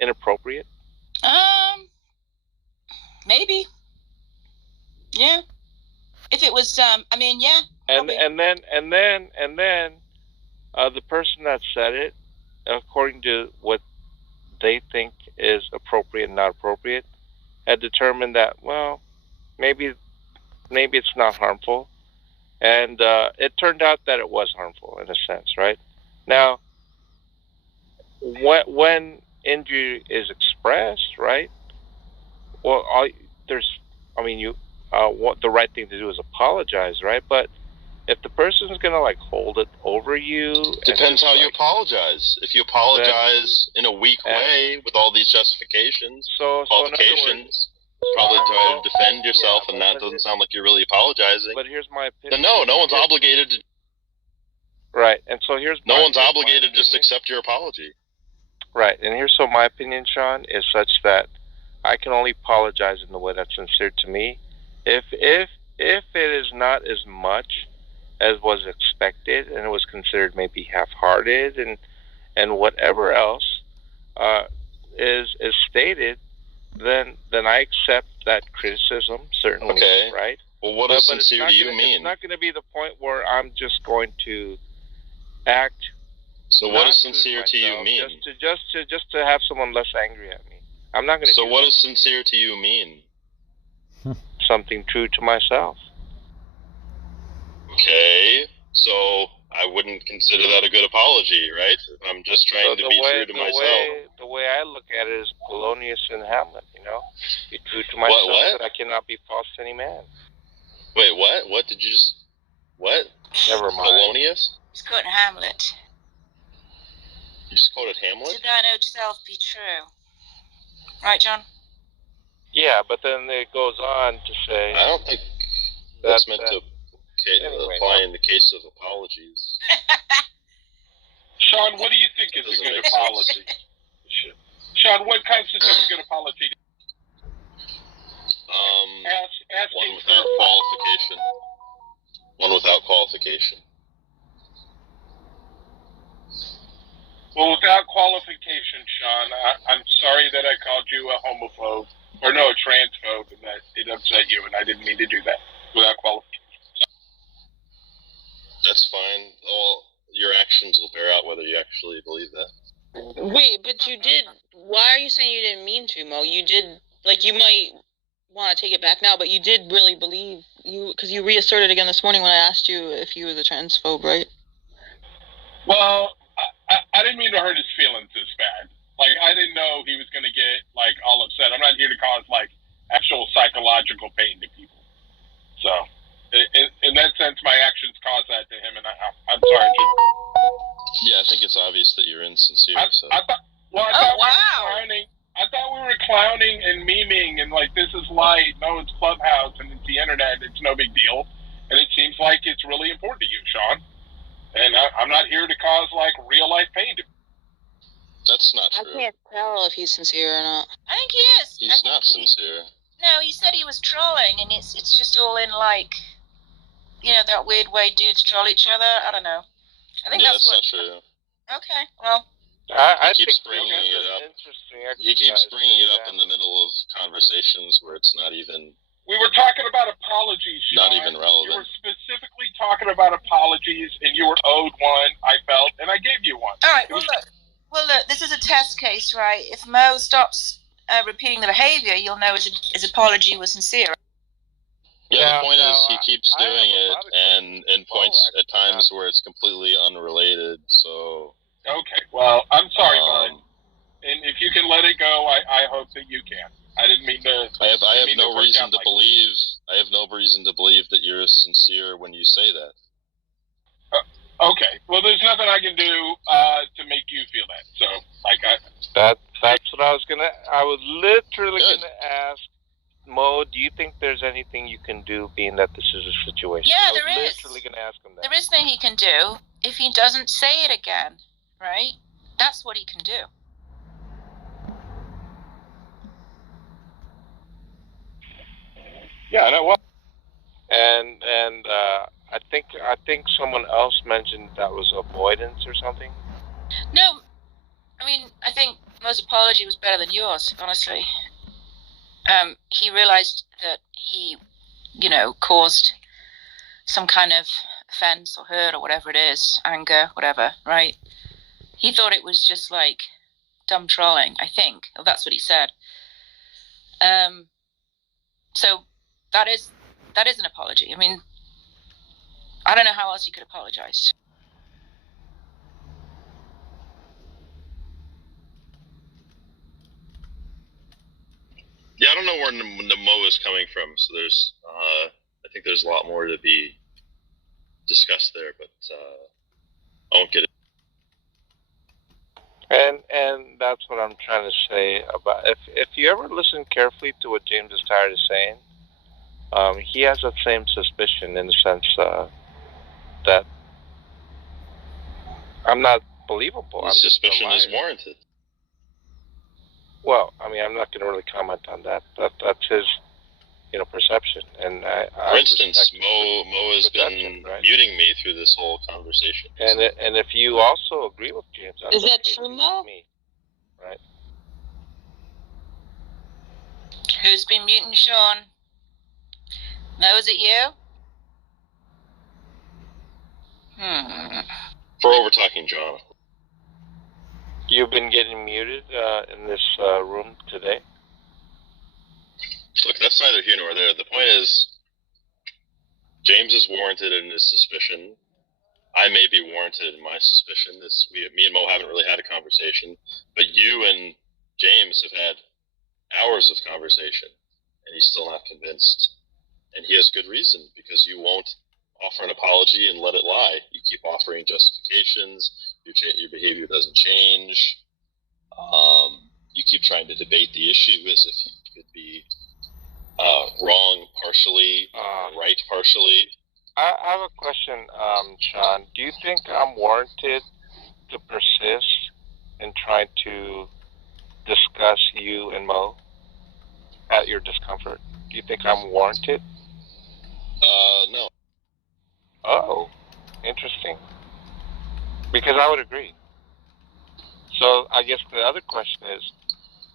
inappropriate? Maybe. Yeah. If it was, yeah. Probably. And then the person that said it, according to what they think is appropriate and not appropriate, had determined that, well, maybe it's not harmful, and it turned out that it was harmful in a sense, right? Now, when injury is expressed, right? Well, what the right thing to do is apologize, right? But if the person's gonna like hold it over you, depends how you apologize. If you apologize in a weak way with all these justifications, qualifications, probably try to defend yourself, and that doesn't sound like you're really apologizing. But here's my opinion. Then no one's obligated to. Right, and so here's no one's obligated to just accept your apology. Right, and here's so my opinion, Sean, is such that I can only apologize in the way that's sincere to me. If it is not as much as was expected, and it was considered maybe half-hearted, and whatever else is stated, then I accept that criticism, certainly. Okay. Right. Well, what does sincere do you mean? It's not going to be the point where I'm just going to act. So what does sincere to you mean? Just to have someone less angry at me. I'm not going to. So what does sincere to you mean? Something true to myself. Okay, so I wouldn't consider that a good apology, right? I'm just trying to be true to myself. The way I look at it is Polonius and Hamlet, Be true to myself, what? That I cannot be false to any man. Wait, what? What did you just... What? Never mind. Polonius? He's quoting Hamlet. You just quoted Hamlet? To thine own self be true. Right, John? Yeah, but then it goes on to say... I don't think that's meant to apply in the case of apologies. Sean, what do you think is a good apology? Sean, what constitutes a good apology? One without qualification. One without qualification. Well, without qualification, Sean, I'm sorry that I called you a homophobe, or no, a transphobe, and that it upset you, and I didn't mean to do that without qualification. That's fine. Well, your actions will bear out whether you actually believe that. Wait, but you did... Why are you saying you didn't mean to, Mo? You did... Like, you might want to take it back now, but you did really believe... Because you reasserted again this morning when I asked you if you were the transphobe, right? Well, I didn't mean to hurt his feelings this bad. Like, I didn't know he was going to get, like, all upset. I'm not here to cause, like, actual psychological pain to people. So... In that sense, my actions caused that to him, and I'm sorry. Yeah, I think it's obvious that you're insincere. I thought we were clowning and memeing, and like, this is light. No, it's Clubhouse, and it's the internet. It's no big deal, and it seems like it's really important to you, Sean. And I'm not here to cause like real life pain to. That's not true. I can't tell if he's sincere or not. I think he is. He's not sincere. No, he said he was trolling, and it's just all in like. That weird way dudes troll each other. I don't know. I think that's not true. Okay, well. I he keeps think bringing it up. Interesting. He keeps bringing it up in the middle of conversations where it's not even. We were talking about apologies, Sean. Not even relevant. You were specifically talking about apologies, and you were owed one. I felt, and I gave you one. All right. Well, look. This is a test case, right? If Mo stops repeating the behavior, you'll know his apology was sincere. Yeah, the point is he keeps doing it and points at times where it's completely unrelated, so... Okay, well, I'm sorry, bud. And if you can let it go, I hope that you can. I didn't mean to... I have no reason to believe that you're sincere when you say that. Okay, well, there's nothing I can do to make you feel that, so, That's what I was gonna... I was literally gonna ask... Mo, do you think there's anything you can do, being that this is a situation? Yeah, there is. I was literally going to ask him that. There is thing he can do if he doesn't say it again, right? That's what he can do. Yeah, I know what. And I think someone else mentioned that was avoidance or something. No, I mean, I think Mo's apology was better than yours, honestly. He realized that he, caused some kind of offense or hurt or whatever it is, anger, whatever, right? He thought it was just like dumb trolling, I think. Well, that's what he said. So that is an apology. I mean, I don't know how else you could apologize. Yeah, I don't know where the Mo is coming from, so there's, I think there's a lot more to be discussed there, but I won't get it. And that's what I'm trying to say about if you ever listen carefully to what James is tired is saying, he has that same suspicion in the sense that I'm not believable. The suspicion is warranted. Well, I mean, I'm not going to really comment on that. That's his, perception. And for instance, Mo has been muting me through this whole conversation. And if you also agree with James, is that true, Mo? Me, right? Who's been muting Sean? Mo, is it you? For over talking John. You've been getting muted in this room today? Look, that's neither here nor there. The point is, James is warranted in his suspicion. I may be warranted in my suspicion. Me and Mo haven't really had a conversation, but you and James have had hours of conversation, and he's still not convinced. And he has good reason, because you won't offer an apology and let it lie. You keep offering justifications. Your behavior doesn't change. You keep trying to debate the issue as if you could be wrong partially, right partially. I have a question, Sean. Do you think I'm warranted to persist in trying to discuss you and Mo at your discomfort? Do you think I'm warranted? No. Oh, interesting. Because I would agree. So I guess the other question is,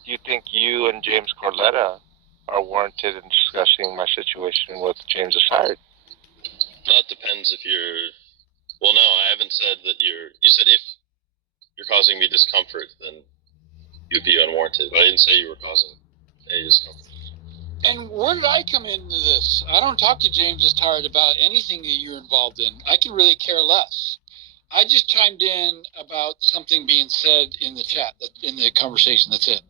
do you think you and James Corletta are warranted in discussing my situation with James Aside? Well, it depends if you're... Well, no, I haven't said that you're... You said if you're causing me discomfort, then you'd be unwarranted. But I didn't say you were causing any discomfort. And where did I come into this? I don't talk to James Aside about anything that you're involved in. I can really care less. I just chimed in about something being said in the chat, in the conversation. That's it.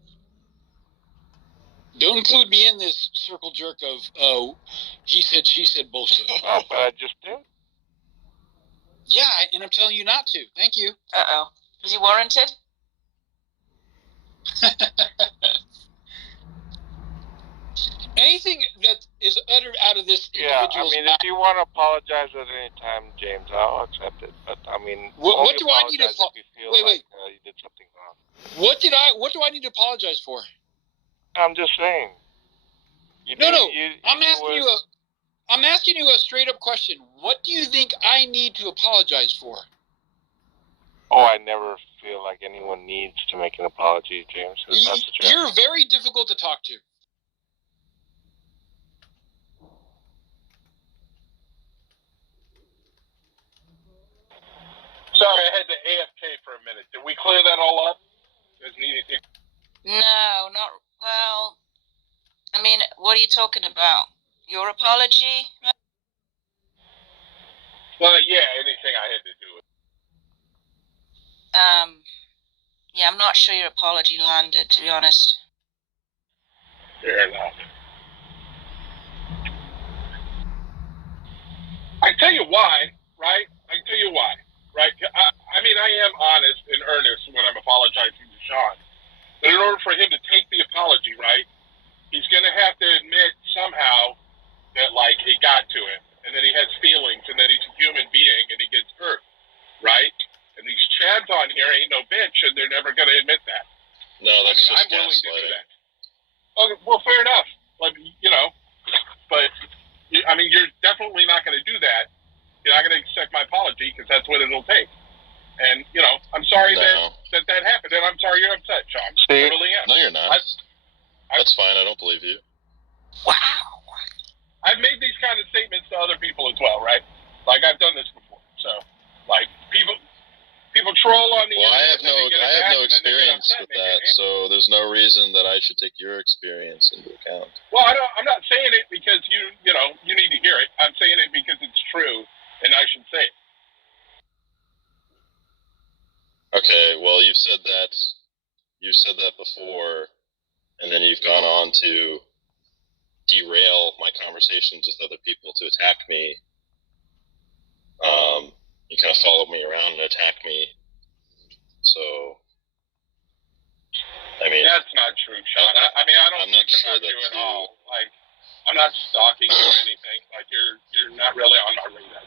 Don't include me in this circle jerk of, he said, she said bullshit. Oh, but I just did. Yeah, and I'm telling you not to. Thank you. Uh-oh. Is he warranted? Anything that is uttered out of this individual's if you want to apologize at any time, James, I'll accept it. But I mean, what do I need to wait? You did something wrong. What do I need to apologize for? I'm just saying. I'm asking you a straight up question. What do you think I need to apologize for? Oh, I never feel like anyone needs to make an apology, James. You're very difficult to talk to. Sorry, I had to AFK for a minute. Did we clear that all up? Does need anything? No, not well. I mean, what are you talking about? Your apology? Well, yeah, anything I had to do with. Yeah, I'm not sure your apology landed, to be honest. Fair enough. I tell you why, right? Right? I mean, I am honest and earnest when I'm apologizing to Sean. But in order for him to take the apology, right, he's going to have to admit somehow that, like, it got to him, and that he has feelings, and that he's a human being, and he gets hurt, right? And these chads on here ain't no bitch, and they're never going to admit that. No, that's I'm willing to do that. Okay, well, fair enough. Like, but, I mean, you're definitely not going to do that. You're not going to accept my apology because that's what it'll take. And I'm sorry No. that happened, and I'm sorry you're upset, Sean. See? I really am. No, you're not. That's fine. I don't believe you. Wow. I've made these kind of statements to other people as well, right? Like I've done this before. So, like people troll on the Well, I internet. have no experience with that, so there's no reason that I should take your experience into account. Well, I'm not saying it because you need to hear it. I'm saying it because it's true, and I should say it. Okay, well, you've said that before, and then you've gone on to derail my conversations with other people to attack me. You kind of follow me around and attack me. So, I mean, that's not true, Sean. I mean, I don't think about you at all. Like, I'm not stalking you or anything. Like, you're not really on my radar.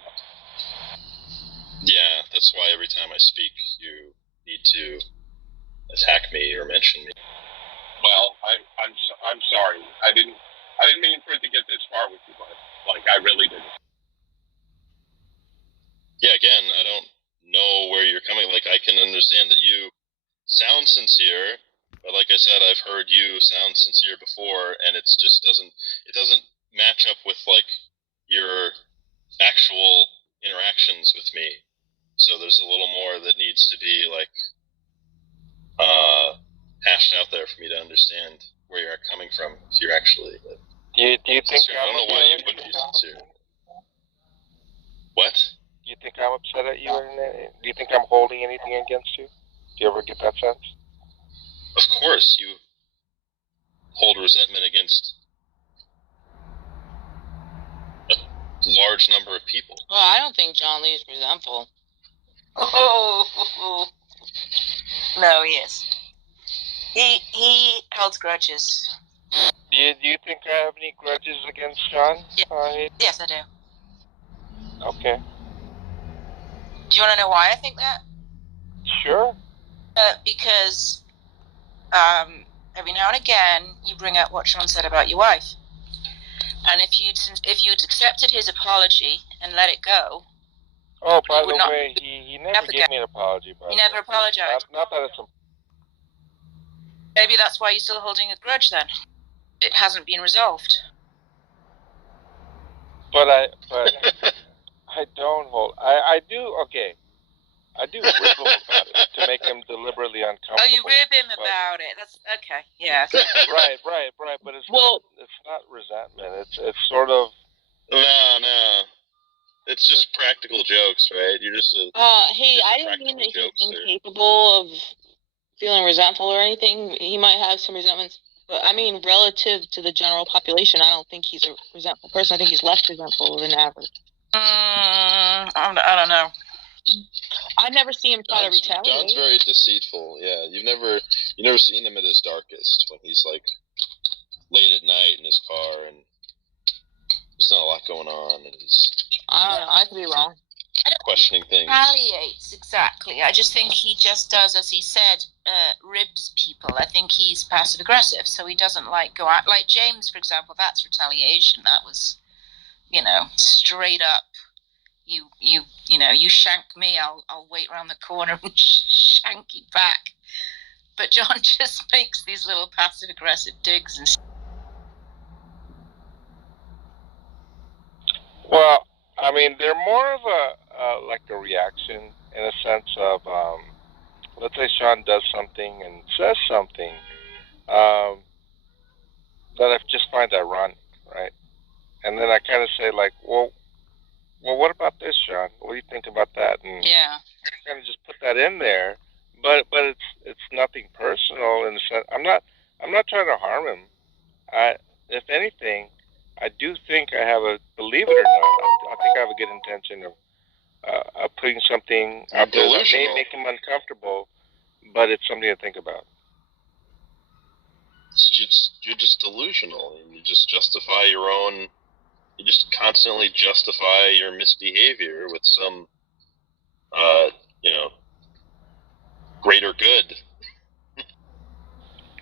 Yeah, that's why every time I speak, you need to attack me or mention me. Well, I'm sorry. I didn't mean for it to get this far with you, but like I really didn't. Yeah, again, I don't know where you're coming. Like, I can understand that you sound sincere, but like I said, I've heard you sound sincere before, and it doesn't match up with like your actual interactions with me. So there's a little more that needs to be like hashed out there for me to understand where you're coming from. If you're actually Do you think I don't know why you wouldn't be sincere. What? Do you think I'm upset at you? Do you think I'm holding anything against you? Do you ever get that sense? Of course, you hold resentment against a large number of people. Well, I don't think John Lee's resentful. Oh, no, he is. He holds grudges. Do you think I have any grudges against Sean? Yeah. Yes, I do. Okay. Do you want to know why I think that? Sure. Because every now and again you bring up what Sean said about your wife, and if you'd accepted his apology and let it go. Oh, by the way, he never gave me an apology. He never apologized. Not that it's. Maybe that's why you're still holding a grudge then. It hasn't been resolved. But I don't hold. I do. Okay. I do rib him about it to make him deliberately uncomfortable. Oh, you rib him about it. That's okay. Yeah. Right. But it's not resentment. It's sort of. No. It's just practical jokes, right? You're just hey, I didn't mean that he's incapable of feeling resentful or anything. He might have some resentments, but I mean, relative to the general population, I don't think he's a resentful person. I think he's less resentful than average. I don't know. I never see him try to retaliate. John's very deceitful. Yeah, you've never seen him at his darkest when he's like late at night in his car and there's not a lot going on and he's. I don't know. I could be wrong. I don't questioning things. Retaliates exactly. I just think he just does, as he said, ribs people. I think he's passive aggressive, so he doesn't like go out. Like James, for example, that's retaliation. That was, straight up. You shank me, I'll wait around the corner and shank you back. But John just makes these little passive aggressive digs and. Well, I mean, they're more of a reaction in a sense of, let's say Sean does something and says something that I just find ironic, right? And then I kind of say like, well, what about this, Sean? What do you think about that? And yeah, I kind of just put that in there, but it's nothing personal in the sense. I'm not trying to harm him. If anything, I do think I have believe it or not, I think I have a good intention of putting something out there that may make him uncomfortable, but it's something to think about. You're just delusional. You just justify your own. You just constantly justify your misbehavior with some, greater good.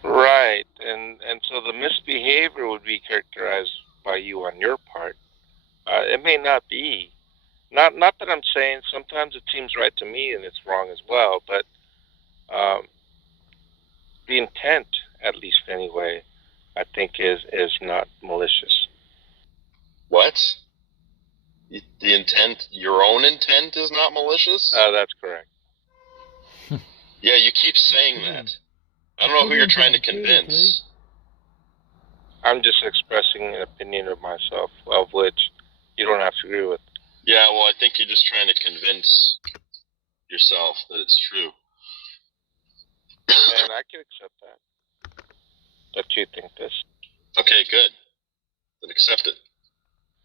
Right, and so the misbehavior would be characterized by you on your part. It may not be, Not that I'm saying sometimes it seems right to me and it's wrong as well, but the intent, at least anyway, I think is not malicious. What? The intent, your own intent, is not malicious? That's correct. Yeah, you keep saying that. I don't know who you're trying to convince. I'm just expressing an opinion of myself, of which you don't have to agree with. Yeah, well, I think you're just trying to convince yourself that it's true. And I can accept that you think this. Okay, good. Then accept it.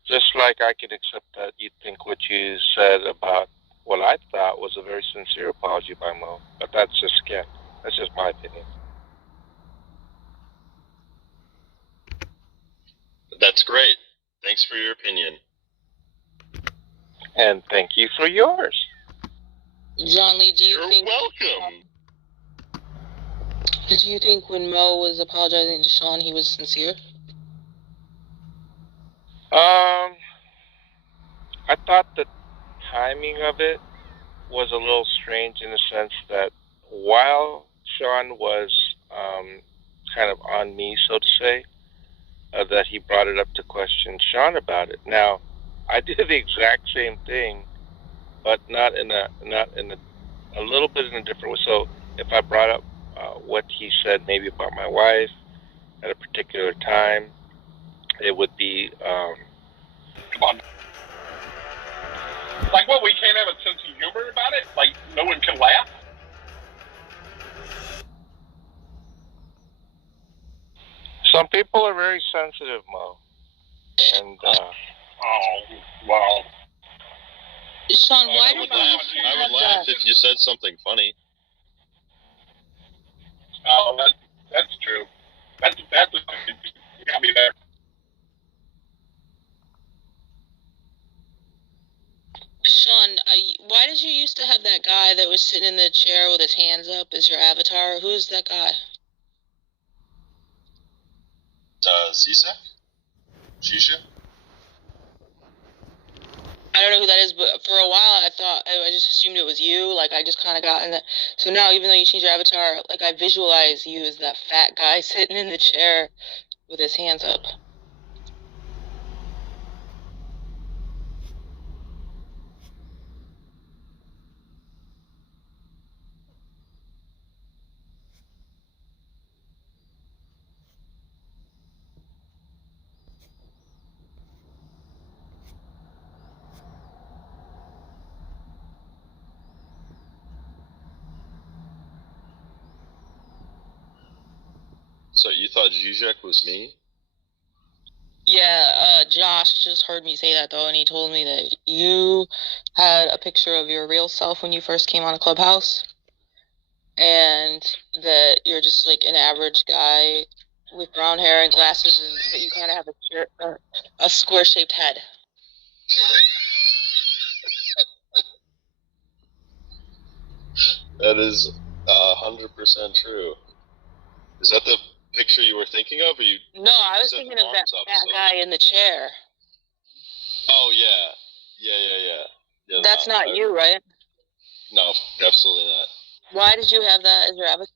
Just like I can accept that you think what you said about what I thought was a very sincere apology by Mo. But that's just my opinion. That's great. Thanks for your opinion. And thank you for yours. John Lee, You're welcome. Do you think when Mo was apologizing to Sean, he was sincere? I thought the timing of it was a little strange in the sense that while Sean was kind of on me, so to say, that he brought it up to question Sean about it. Now, I did the exact same thing, but not in a little bit in a different way. So if I brought up what he said maybe about my wife at a particular time, it would be Come on. Like what? We can't have a sense of humor about it? Like no one can laugh? some people are very sensitive, Mo, and Oh, well. Sean, why I would laugh if you said something funny. Oh, that's true. That's you got me there. Sean, why did you used to have that guy that was sitting in the chair with his hands up as your avatar? Who's that guy? Zizek? Zizek? I don't know who that is, but for a while I just assumed it was you. Like I just kind of got in that. So now, even though you changed your avatar, like I visualize you as that fat guy sitting in the chair with his hands up. So you thought Zizek was me? Yeah, Josh just heard me say that though, and he told me that you had a picture of your real self when you first came on a Clubhouse, and that you're just like an average guy with brown hair and glasses, and that you kind of have a square-shaped head. That is 100% true. Is that the picture you were thinking of, or you? No, I was thinking of that guy in the chair. Oh yeah. Yeah, That's not you, right? No, absolutely not. Why did you have that as your avatar?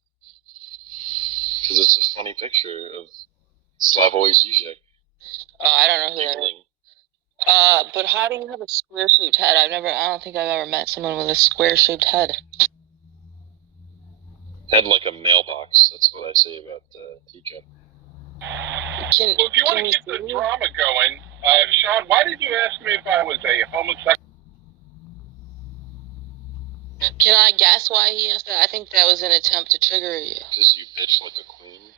Because it's a funny picture of Slavoj Zizek. Oh, I don't know who that is. But how do you have a square-shaped head? I don't think I've ever met someone with a square-shaped head. Head like a mailbox. That's what I say about TJ. Well, if you want to keep the drama going, Sean, why did you ask me if I was a homosexual? Can I guess why he asked that? I think that was an attempt to trigger you. Because you bitch like a queen.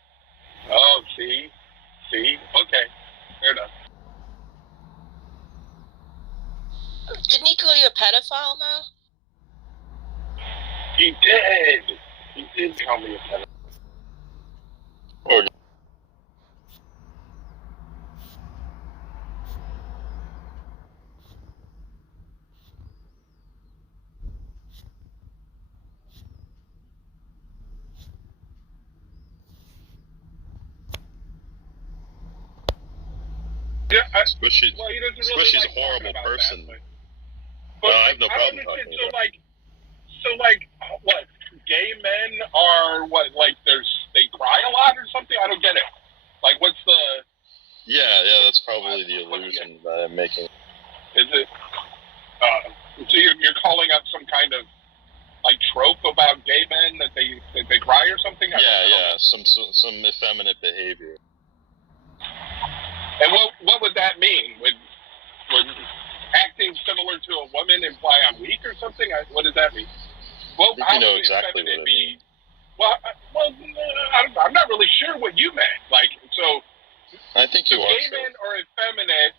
Oh, see? Okay, fair enough. Didn't he call you a pedophile, Mo? He did. He did call me a pedophile. Or Yeah, Squishy's well, he doesn't Squishy's really a horrible person. That, But I have no problem I don't understand. talking So what? Gay men are what? Like, they cry a lot or something? I don't get it. Like, what's the? Yeah, that's probably the illusion that I'm making. Is it? So you're calling up some kind of like trope about gay men that they cry or something? I don't know. Some effeminate behavior. And what would that mean? Would acting similar to a woman imply I'm weak or something? What does that mean? Well, I think you know exactly what it means. Well, I'm not really sure what you meant. Like, so I think you are. Gay men are effeminate,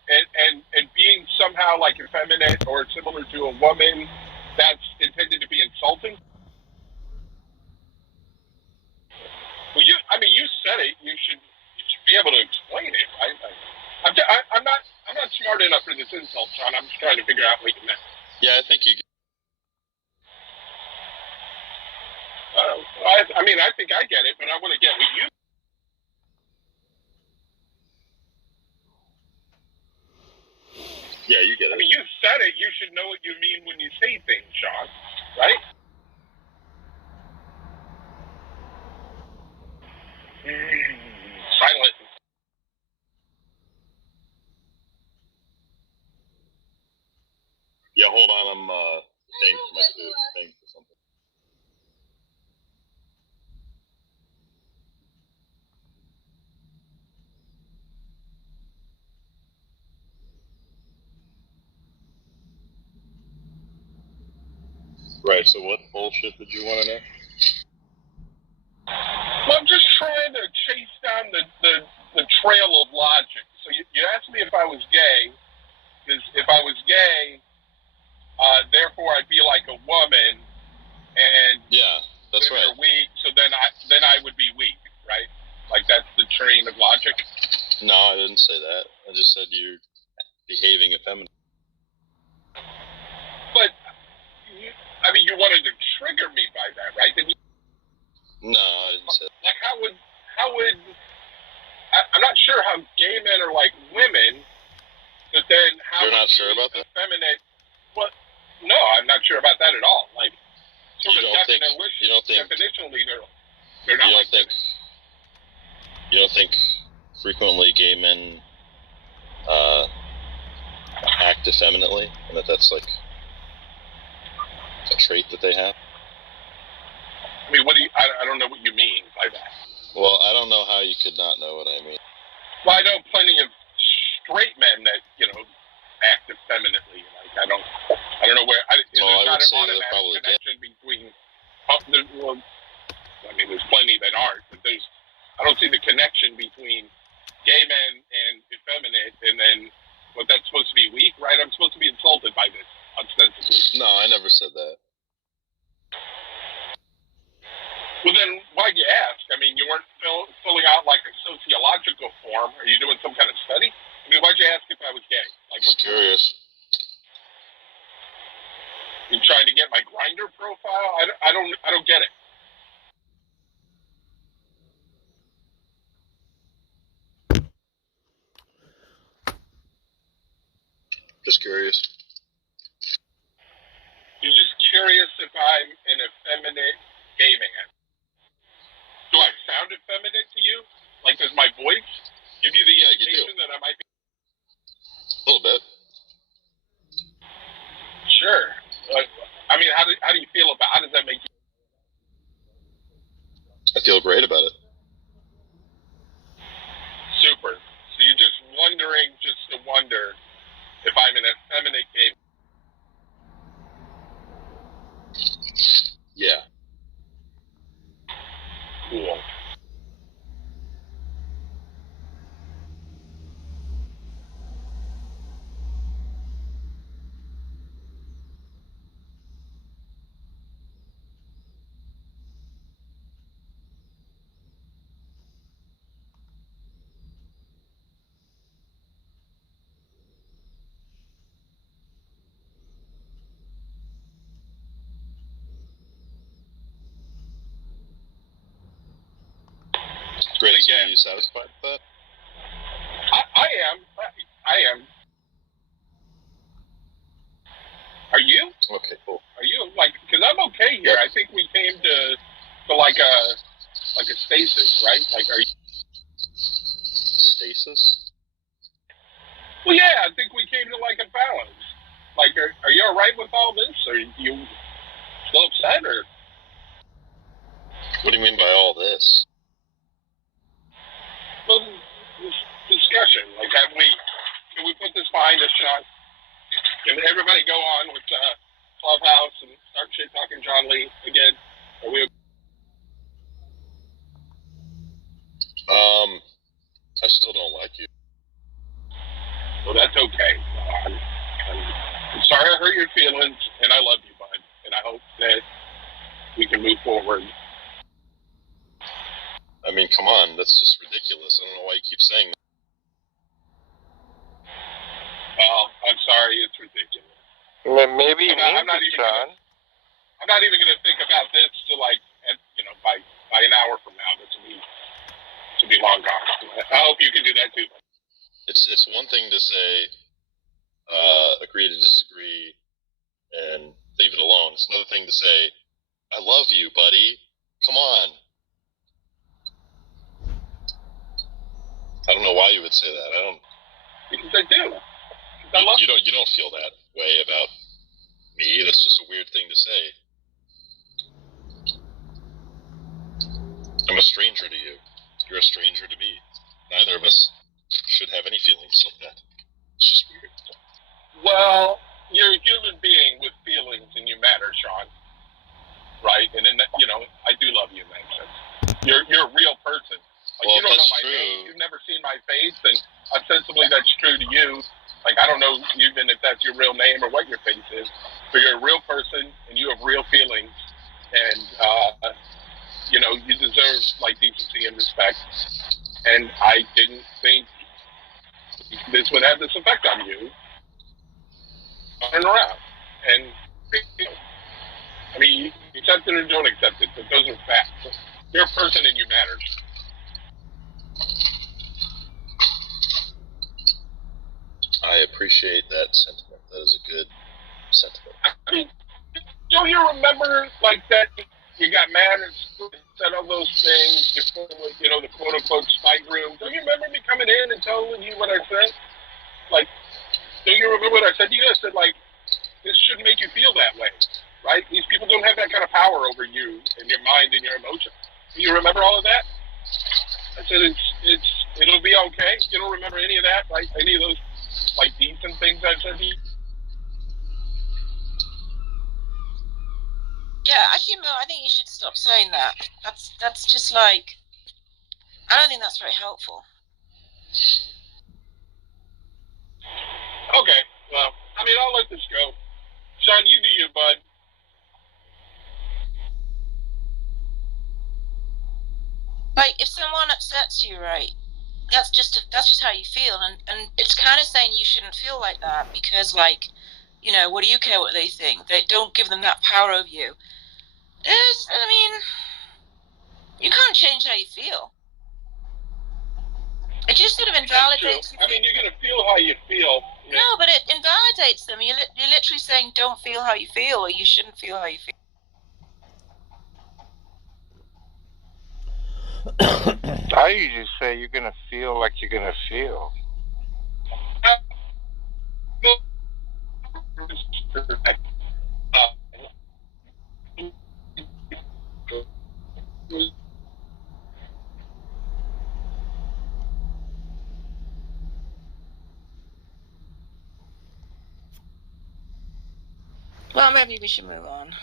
and being somehow like effeminate or similar to a woman, that's intended to be insulting. Well, you said it. You should be able to explain it. I'm not smart enough for this insult, Sean. I'm just trying to figure out what you meant. Yeah, I think you. I think I get it, but I want to get what you. Yeah, you get it. You said it. You should know what you mean when you say things, Sean. Right? Silent. Yeah, hold on. I'm paying for my food. Paying for something. Right, so what bullshit did you want to know? Well, I'm just trying to chase down the trail of logic. So you asked me if I was gay, because if I was gay, therefore I'd be like a woman, and Yeah, that's women right. are weak, so then I would be weak, right? Like, that's the train of logic. No, I didn't say that. I just said you're behaving effeminate. But you wanted to trigger me by that, right? Then No, I didn't say that. like, how would I'm not sure how gay men are like women, but then how You're not sure about that? effeminate? What? No, I'm not sure about that at all. Like, sort You of don't think? definitionally, they're not. You don't think frequently gay men act effeminately, and that's like a trait that they have? I mean, what do you? I don't know what you mean by that. Well, I don't know how you could not know what I mean. Well, I know plenty of straight men that act effeminately. Like, I don't know where. There's not an automatic connection between. There's plenty that aren't, but I don't see the connection between gay men and effeminate, and then that's supposed to be weak, right? I'm supposed to be insulted by this, ostensibly. No, I never said that. Well, then why'd you ask? I mean, you weren't filling out like a sociological form. Are you doing some kind of study? I mean, why'd you ask if I was gay? Like, Just curious. You trying to get my Grindr profile? I don't get it. Just curious. You're just curious if I'm an effeminate gay man. Do I sound effeminate to you? Like, does my voice give you the indication that I might be? A little bit. Sure. How do you feel about? How does that make you? I feel great about it. Super. So you're just wondering, just to wonder if I'm an effeminate gay. Yeah. Cool. Great. So are you satisfied with that? I am. Are you? Okay, cool. Are you like? Because I'm okay here. Yep. I think we came to like a stasis, right? Like, are you? Stasis? Well, yeah. I think we came to like a balance. Like, are you all right with all this? Are you still upset or? What do you mean by all this? Well, this discussion. Like, can we put this behind us, Sean? Can everybody go on with Clubhouse and start shit talking John Lee again? Are we? I still don't like you. Well, that's okay. I'm sorry I hurt your feelings, and I love you, bud. And I hope that we can move forward. I mean, come on, that's just ridiculous. I don't know why you keep saying that. Well, I'm sorry, it's ridiculous. Maybe you I'm not need even it, Sean. I'm not even going to think about this till by an hour from now. This will be long gone. I hope you can do that too. It's one thing to say, agree to disagree and leave it alone. It's another thing to say, I love you, buddy. Come on. I don't know why you would say that. I don't. Because I do. You don't feel that way about me. That's just a weird thing to say. I'm a stranger to you. You're a stranger to me. Neither of us should have any feelings like that. It's just weird. Well, you're a human being with feelings, and you matter, Sean. Right? And then I do love you in that sense. You're a real person. Like, well, you don't know that's my true. name. You've never seen my face, and ostensibly that's true to you. Like, I don't know even if that's your real name or what your face is, but you're a real person, and you have real feelings, and you deserve like decency and respect. And I didn't think this would have this effect on you. Turn around, and I mean, you accept it or don't accept it, but those are facts. You're a person, and you matter. I appreciate that sentiment. That is a good sentiment. I mean, don't you remember like that? You got mad and said all those things. The quote unquote spike room. Don't you remember me coming in and telling you what I said? Like, don't you remember what I said to you? I said like, this shouldn't make you feel that way, right? These people don't have that kind of power over you and your mind and your emotions. Do you remember all of that? I said it'll be okay. You don't remember any of that, right? Any of those like decent things I said to you? Yeah, actually, Mo, I think you should stop saying that. That's just like, I don't think that's very helpful. Okay, well, I mean, I'll let this go. Sean, you do you, bud. Like, if someone upsets you, right, that's just how you feel, and it's kind of saying you shouldn't feel like that because, like, what do you care what they think? They don't give them that power over you. I mean, you can't change how you feel. It just sort of invalidates you. I mean, you're going to feel how you feel. Yeah. No, but it invalidates them. You're literally saying don't feel how you feel, or you shouldn't feel how you feel. I usually say you're going to feel like you're going to feel. Well, maybe we should move on.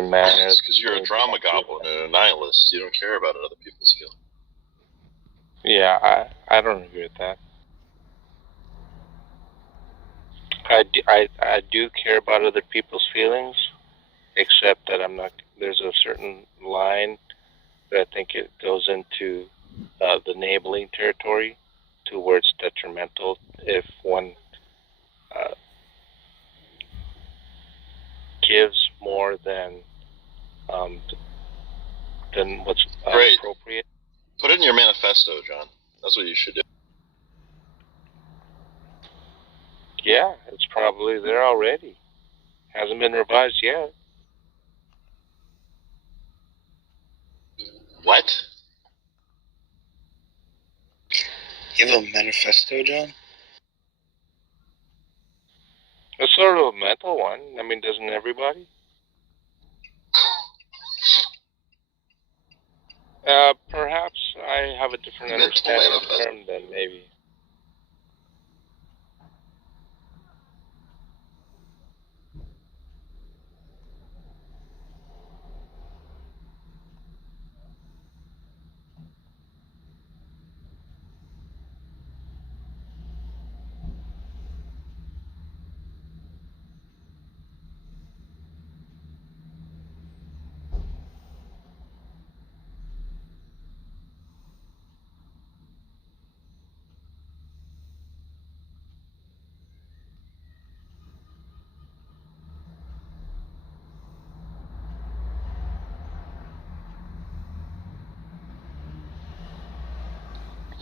your manner. It's because you're a drama goblin and a nihilist. You don't care about other people's feelings. Yeah, I don't agree with that. I do care about other people's feelings, except that I'm not. There's a certain line that I think it goes into the enabling territory to where it's detrimental if one gives more than what's appropriate. Put it in your manifesto, John. That's what you should do. Yeah, it's probably there already. Hasn't been revised yet. What? You have a manifesto, John? It's sort of a mental one. I mean, doesn't everybody? Perhaps I have a different understanding of the term than maybe.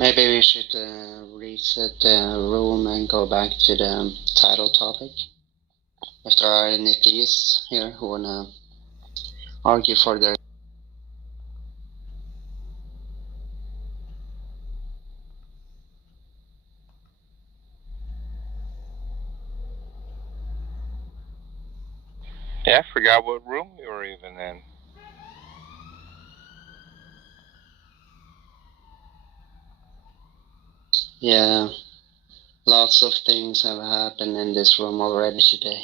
Maybe we should reset the room and go back to the title topic. If there are any theists here who wanna argue for their... Yeah, I forgot what room we were even in. Yeah, lots of things have happened in this room already today.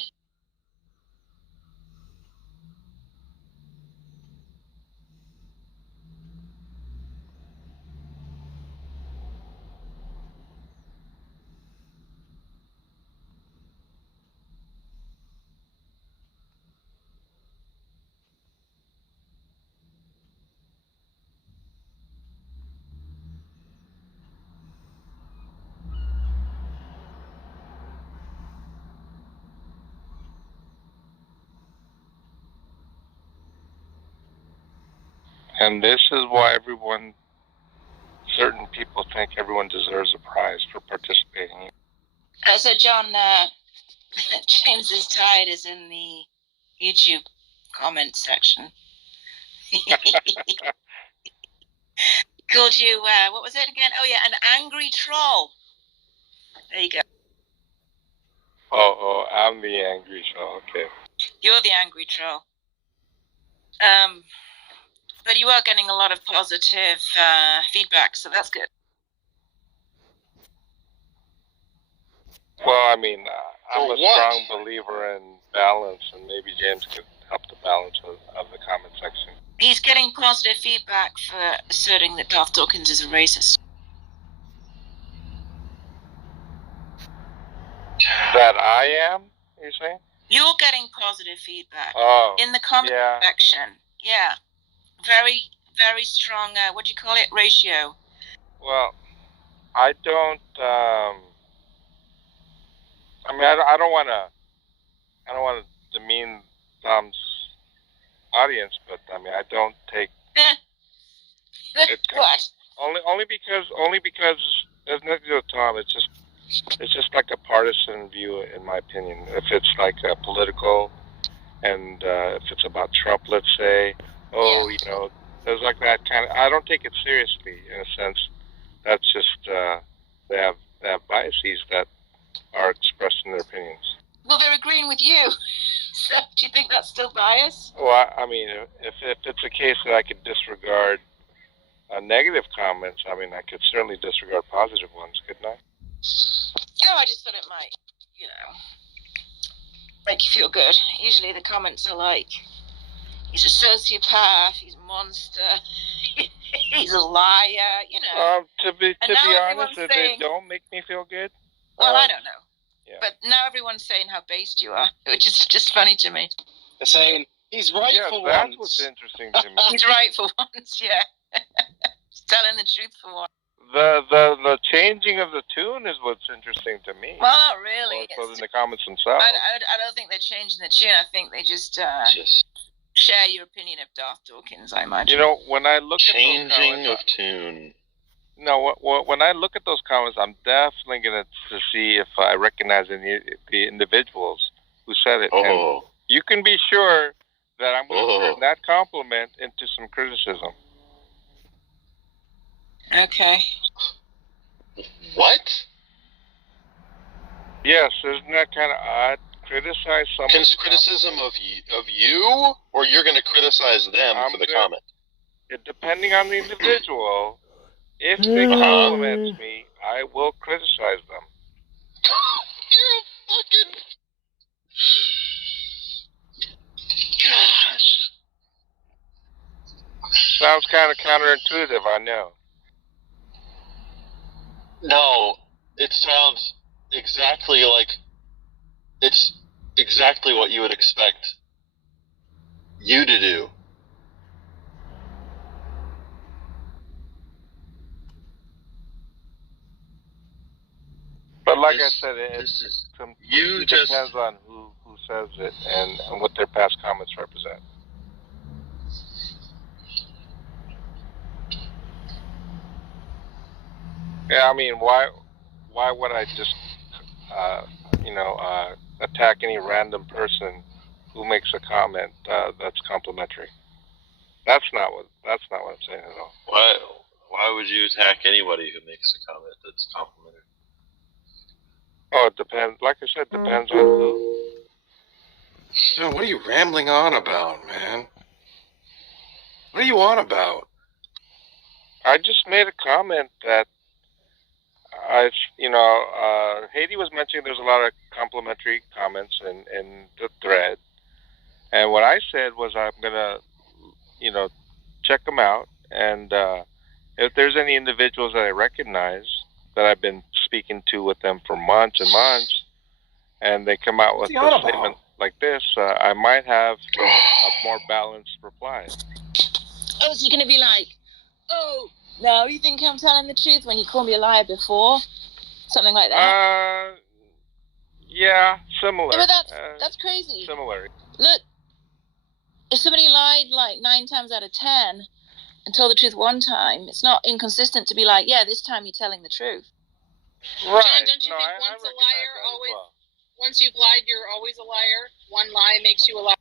And this is why certain people think everyone deserves a prize for participating. So John, James's tide is in the YouTube comment section. Called you, what was it again? Oh yeah, an angry troll. There you go. Oh, I'm the angry troll. Okay. You're the angry troll. But you are getting a lot of positive feedback, so that's good. Well, I mean, I'm a strong believer in balance, and maybe James could help the balance of the comment section. He's getting positive feedback for asserting that Darth Dawkins is a racist. That I am, you're saying? You're getting positive feedback in the comment section. Yeah. Very, very strong, what do you call it, ratio. Well, I don't, I mean, I don't want to demean Tom's audience, but I mean, I don't take it. What? Only because there's nothing to do with Tom. It's just like a partisan view, in my opinion. If it's like a political, and if it's about Trump, let's say, you know, there's like that kind of. I don't take it seriously in a sense. That's just they have biases that are expressing their opinions. Well, they're agreeing with you. So, do you think that's still bias? Well, I mean, if it's a case that I could disregard negative comments, I mean, I could certainly disregard positive ones, couldn't I? Oh, I just thought it might, you know, make you feel good. Usually the comments are like, he's a sociopath, he's a monster, he's a liar, you know. To be And now honest, everyone's they saying- don't make me feel good. Well, I don't know. Yeah. But now everyone's saying how based you are, which is just funny to me. They're saying he's right Yeah, for that's once. what's interesting to me. He's right for once, yeah. He's telling the truth for once. The changing of the tune is what's interesting to me. Well, not really. More so than the comments themselves. I don't think they're changing the tune. I think they just share your opinion of Darth Dawkins, I imagine. You know, when I look at those Changing comments, of tune. no, when I look at those comments, I'm definitely going to see if I recognize any the individuals who said it. And Oh. you can be sure that I'm going to turn that compliment into some criticism. Okay. What? Yes, isn't that kind of odd? Criticize someone. Criticism of you, or you're going to criticize them for the comment? Depending on the individual, if they compliment me, I will criticize them. You're a fucking... Gosh. Sounds kind of counterintuitive, I know. No, it sounds exactly like... It's exactly what you would expect you to do. But like I said, it you depends on who says it and what their past comments represent. Yeah, I mean, why would I just, attack any random person who makes a comment that's complimentary? That's not what I'm saying at all. Why would you attack anybody who makes a comment that's complimentary? Oh, it depends. Like I said, depends on who. No, what are you rambling on about, man? What are you on about? I just made a comment that Haiti was mentioning there's a lot of complimentary comments in the thread. And what I said was I'm going to, check them out. And if there's any individuals that I recognize that I've been speaking to with them for months and months, and they come out with a statement like this, I might have a more balanced reply. Oh, so you're going to be like, oh, no, you think I'm telling the truth when you called me a liar before? Something like that? Yeah, similar. Yeah, but that's crazy. Similar. Look, if somebody lied like 9 times out of 10 and told the truth one time, it's not inconsistent to be like, yeah, this time you're telling the truth. Right. John, don't you think once a liar, always, once you've lied, you're always a liar? One lie makes you a liar.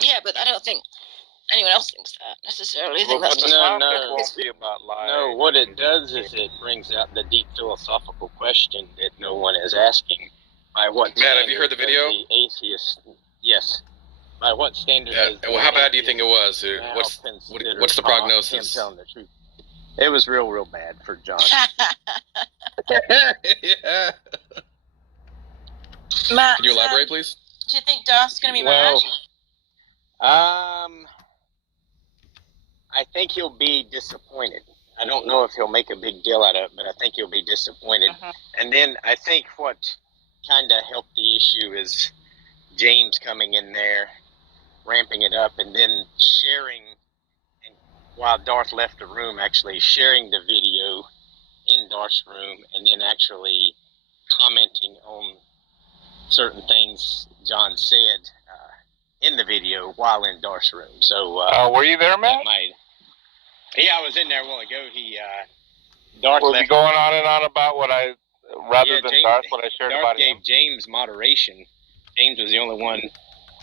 Yeah, but I don't think anyone else thinks that necessarily. I think Well, that's but just the topic won't be about lying. No, what it does is it brings out the deep philosophical question that no one is asking. By what Matt, have you heard the video? The atheist, yes. By what standard? Yeah. Is Well, how bad do you think it was? What's the prognosis? Him telling the truth. It was real bad for John. Yeah. Matt, Can you elaborate, please? do you think Darth's going to be mad? I think he'll be disappointed. I don't know if he'll make a big deal out of it, but I think he'll be disappointed. And then I think what kind of helped the issue is James coming in there, ramping it up, and then sharing, and while Darth left the room, actually sharing the video in Darth's room, and then actually commenting on certain things John said in the video while in Darth's room. So, were you there, Matt? Yeah, I was in there a while ago. Darth was left. he going on and on about what I, rather than James, Darth, what I shared Darth about gave him? James moderation. James was the only one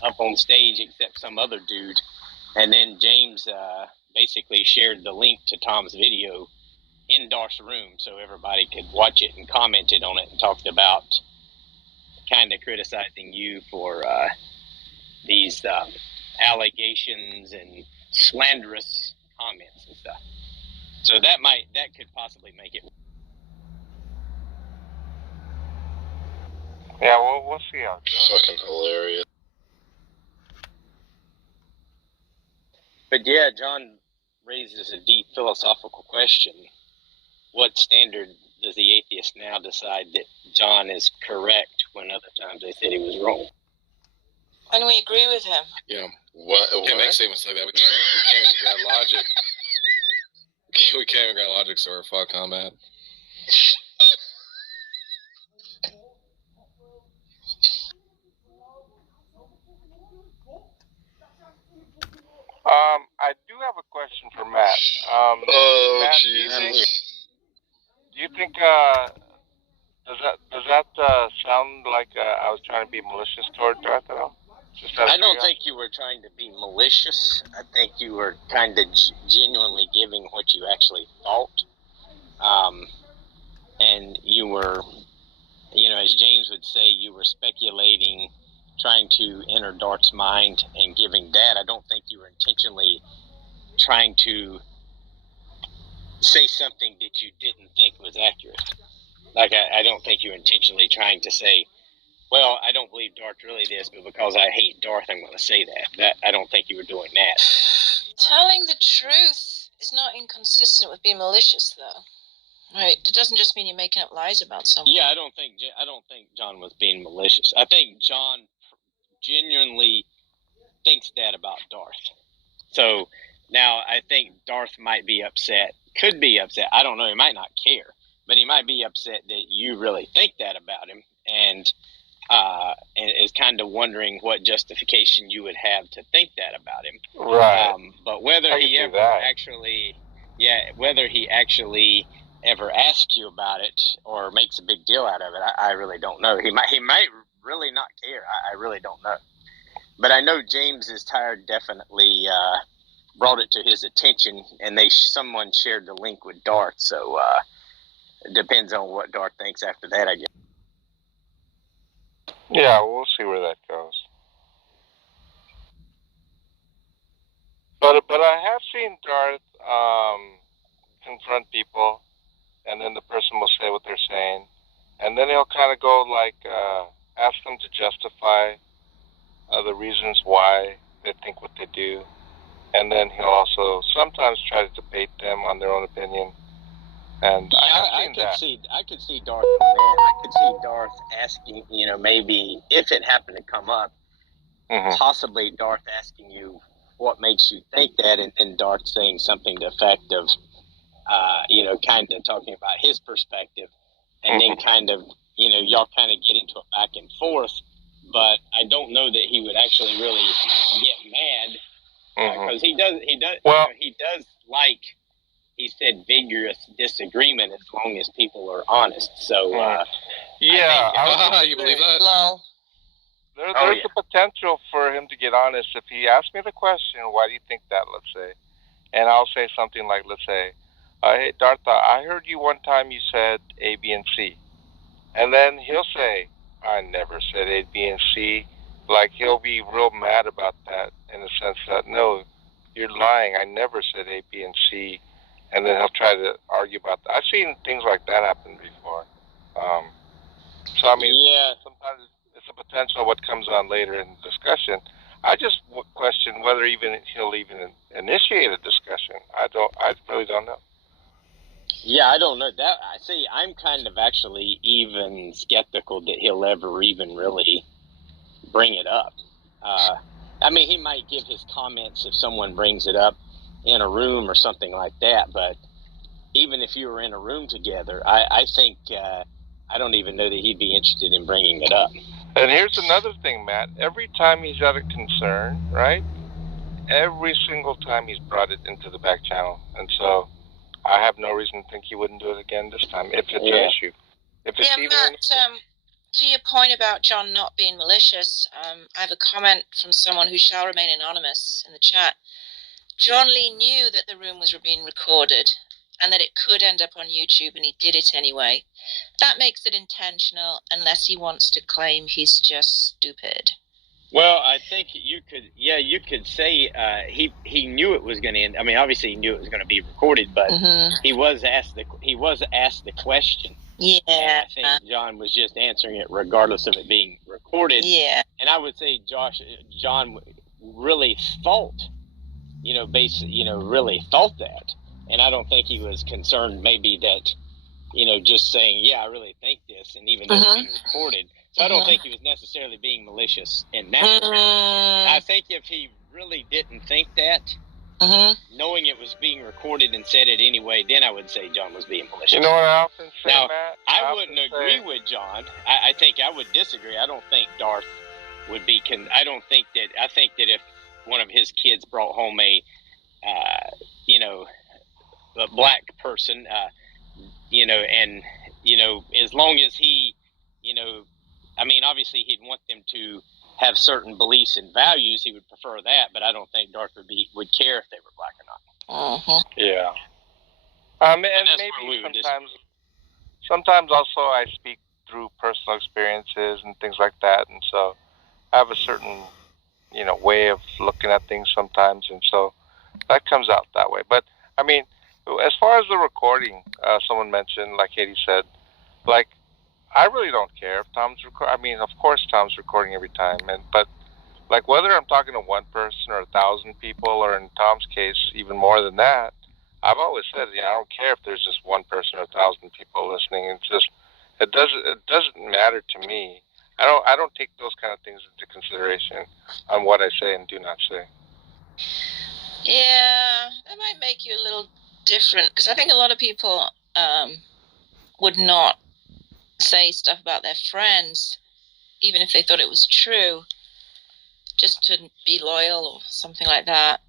up on stage except some other dude. And then James basically shared the link to Tom's video in Darth's room so everybody could watch it and commented on it and talked about kind of criticizing you for these allegations and slanderous comments and stuff. So that could possibly make it. Yeah, we'll see how it goes. Fucking hilarious. But yeah, John raises a deep philosophical question. What standard does the atheist now decide that John is correct when other times they said he was wrong? And we agree with him. Yeah. What? Can't make statements like that. We can't even grab logic. We can't even grab logic, so we're fucked on that. I do have a question for Matt. Matt, Jesus. do you think does that sound like I was trying to be malicious toward Darth at all? I don't think you were trying to be malicious. I think you were kind of genuinely giving what you actually thought. And you were, as James would say, you were speculating, trying to enter Darth's mind and giving that. I don't think you were intentionally trying to say something that you didn't think was accurate. Like, I don't think you were intentionally trying to say, well, I don't believe Darth really this, but because I hate Darth, I'm going to say that. I don't think you were doing that. Telling the truth is not inconsistent with being malicious, though. Right? It doesn't just mean you're making up lies about someone. Yeah, I don't think John was being malicious. I think John genuinely thinks that about Darth. So now I think Darth might be upset, could be upset. I don't know. He might not care, but he might be upset that you really think that about him, and is kind of wondering what justification you would have to think that about him. Right. But whether he actually ever asks you about it or makes a big deal out of it, I really don't know. He might really not care. I really don't know. But I know James's tired definitely brought it to his attention, and someone shared the link with Darth. So it depends on what Darth thinks after that, I guess. Yeah, we'll see where that goes. But I have seen Darth confront people, and then the person will say what they're saying, and then he'll kind of go like ask them to justify the reasons why they think what they do, and then he'll also sometimes try to debate them on their own opinion. And I could see Darth coming in. I could see Darth asking, maybe if it happened to come up, possibly Darth asking you what makes you think that, and then Darth saying something to the effect of, kind of talking about his perspective, and then kind of, y'all kind of get into a back and forth. But I don't know that he would actually really get mad, because he does like. He said vigorous disagreement as long as people are honest. So, you believe that? Hello. There's the potential for him to get honest. If he asks me the question, why do you think that, let's say, and I'll say something like, let's say, hey, Darth, I heard you one time you said A, B, and C. And then he'll say, I never said A, B, and C. Like, he'll be real mad about that in the sense that, no, you're lying. I never said A, B, and C. And then he'll try to argue about that. I've seen things like that happen before. So, I mean, sometimes it's a potential of what comes on later in the discussion. I just question whether he'll even initiate a discussion. I really don't know. Yeah, I don't know. I'm kind of actually even skeptical that he'll ever even really bring it up. I mean, he might give his comments if someone brings it up in a room or something like that, but even if you were in a room together, I think I don't even know that he'd be interested in bringing it up. And here's another thing, Matt. Every time he's had a concern, right? Every single time he's brought it into the back channel, and so I have no reason to think he wouldn't do it again this time if it's an issue. If it's Matt, to your point about John not being malicious, I have a comment from someone who shall remain anonymous in the chat. John Lee knew that the room was being recorded and that it could end up on YouTube, and he did it anyway. That makes it intentional, unless he wants to claim he's just stupid. Well, I think you could say he knew it was going to end. I mean, obviously he knew it was going to be recorded, but he was asked the question. Yeah, and I think John was just answering it regardless of it being recorded. Yeah, and I would say John really thought really thought that. And I don't think he was concerned maybe that, just saying, yeah, I really think this, and even though it's being recorded. So I don't think he was necessarily being malicious in that regard. I think if he really didn't think that, knowing it was being recorded and said it anyway, then I would say John was being malicious. You know what I often say, now, Matt? I wouldn't agree with John. I think I would disagree. I don't think Darth would be. I think that if one of his kids brought home a black person, and as long as he, obviously he'd want them to have certain beliefs and values. He would prefer that, but I don't think Darth would care if they were black or not. Yeah. And maybe sometimes also I speak through personal experiences and things like that, and so I have a certain, way of looking at things sometimes, and so that comes out that way. But I mean, as far as the recording, someone mentioned, like Katie said, like, I really don't care if Tom's recording. I mean, of course Tom's recording every time, but like whether I'm talking to one person or 1,000 people, or in Tom's case even more than that, I've always said, I don't care if there's just one person or 1,000 people listening. It's just it doesn't matter to me. I don't take those kind of things into consideration on what I say and do not say. Yeah, that might make you a little different, because I think a lot of people would not say stuff about their friends, even if they thought it was true, just to be loyal or something like that.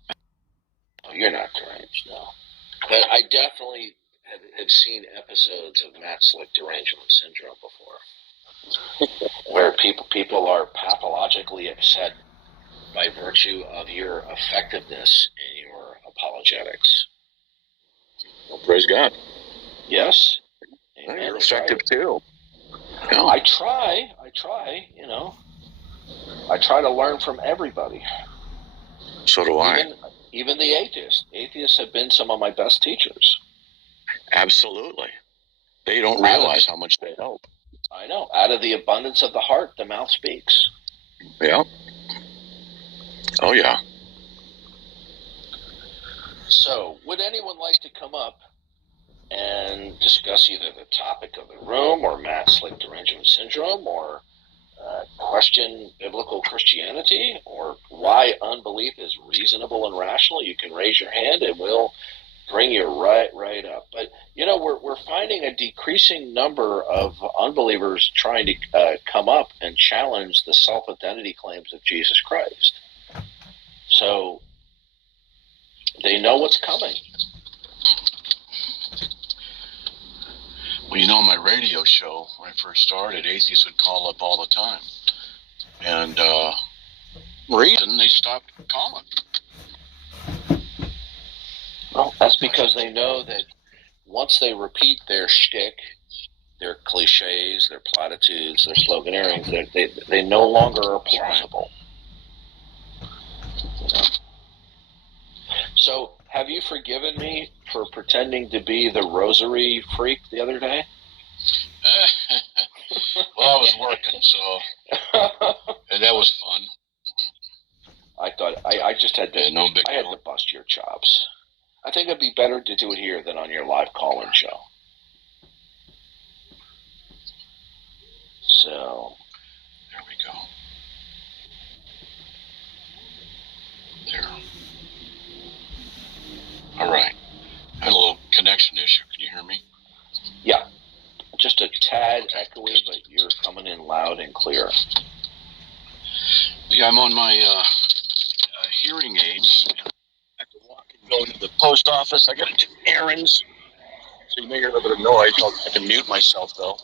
Oh, you're not deranged, no. But I definitely have seen episodes of Matt Slick derangement syndrome before, where people are pathologically upset by virtue of your effectiveness in your apologetics. Well, praise God. Yes. Well, you're effective too. No, I try, I try to learn from everybody. So do I. Even the atheists. Atheists have been some of my best teachers. Absolutely. They don't realize how much they help. I know. Out of the abundance of the heart, the mouth speaks. Yeah. Oh, yeah. So, would anyone like to come up and discuss either the topic of the room, or Matt Slick derangement syndrome, or question biblical Christianity, or why unbelief is reasonable and rational? You can raise your hand and we'll bring you right up. But we're finding a decreasing number of unbelievers trying to come up and challenge the self-identity claims of Jesus Christ. So they know what's coming. Well, on my radio show, when I first started, atheists would call up all the time. And reason they stopped calling. Well, that's because they know that once they repeat their shtick, their cliches, their platitudes, their sloganeering, they no longer are plausible. So, have you forgiven me for pretending to be the rosary freak the other day? Well, I was working, so and that was fun. I thought I just had to. I had to bust your chops. I think it'd be better to do it here than on your live call-in show. So there we go. There. All right. I had a little connection issue. Can you hear me? Yeah. Just a tad echoey, but you're coming in loud and clear. Yeah, I'm on my hearing aids. I have to walk and go to the post office. I got to do errands. So you may hear a little bit of noise. I can mute myself, though.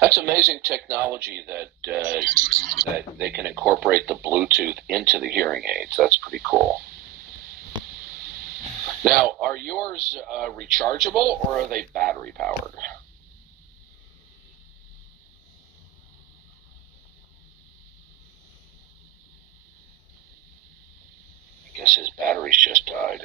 That's amazing technology that they can incorporate the Bluetooth into the hearing aids. That's pretty cool. Now, are yours rechargeable, or are they battery powered? I guess his batteries just died.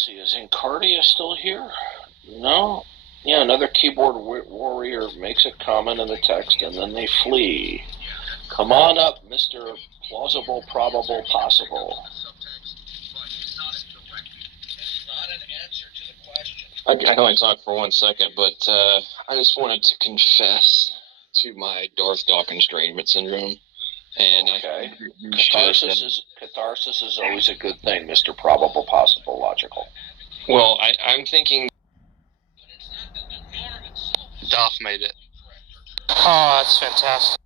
Let's see, is Incardia still here? No. Yeah, another keyboard warrior makes a comment in the text, and then they flee. Come on up, Mr. Plausible, Probable, Possible. I can only talk for 1 second, but I just wanted to confess to my Darth Dawkins estrangement syndrome. And okay. Catharsis is always a good thing, Mr. Probable, Possible, Logical. Well, I'm thinking Darth made it. Oh, that's fantastic.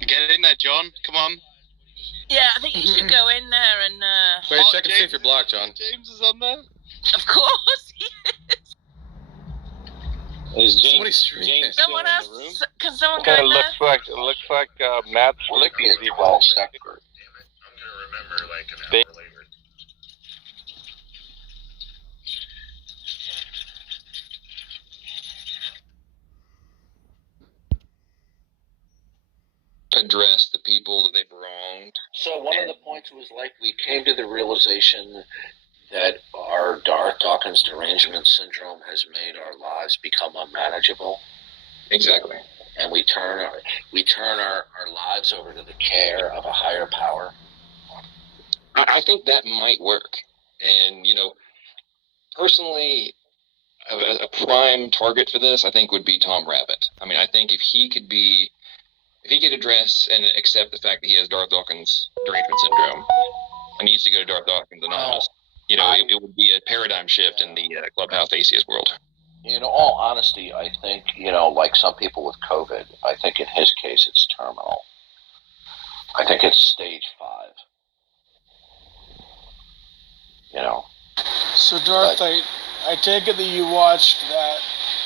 Get in there, John. Come on. Yeah, I think you should go in there and. Wait, check and see if you're blocked, John. James is on there. Of course he is. Is James Someone else? Can someone Okay, go in there? looks like Matt Slippy is involved. I'm gonna remember like an hour later. address the people that they've wronged. So one of the points was like we came to the realization that our Darth Dawkins derangement syndrome has made our lives become unmanageable. Exactly. And we turn our lives over to the care of a higher power. I think that might work. And, personally, a prime target for this, I think, would be Tom Rabbit. I mean, I think if he could address and accept the fact that he has Darth Dawkins derangement syndrome and needs to go to Darth Dawkins Anonymous, it would be a paradigm shift in the Clubhouse Atheist world. In all honesty, I think, like some people with COVID, I think in his case it's terminal. I think it's stage 5. So, Darth, I take it that you watched that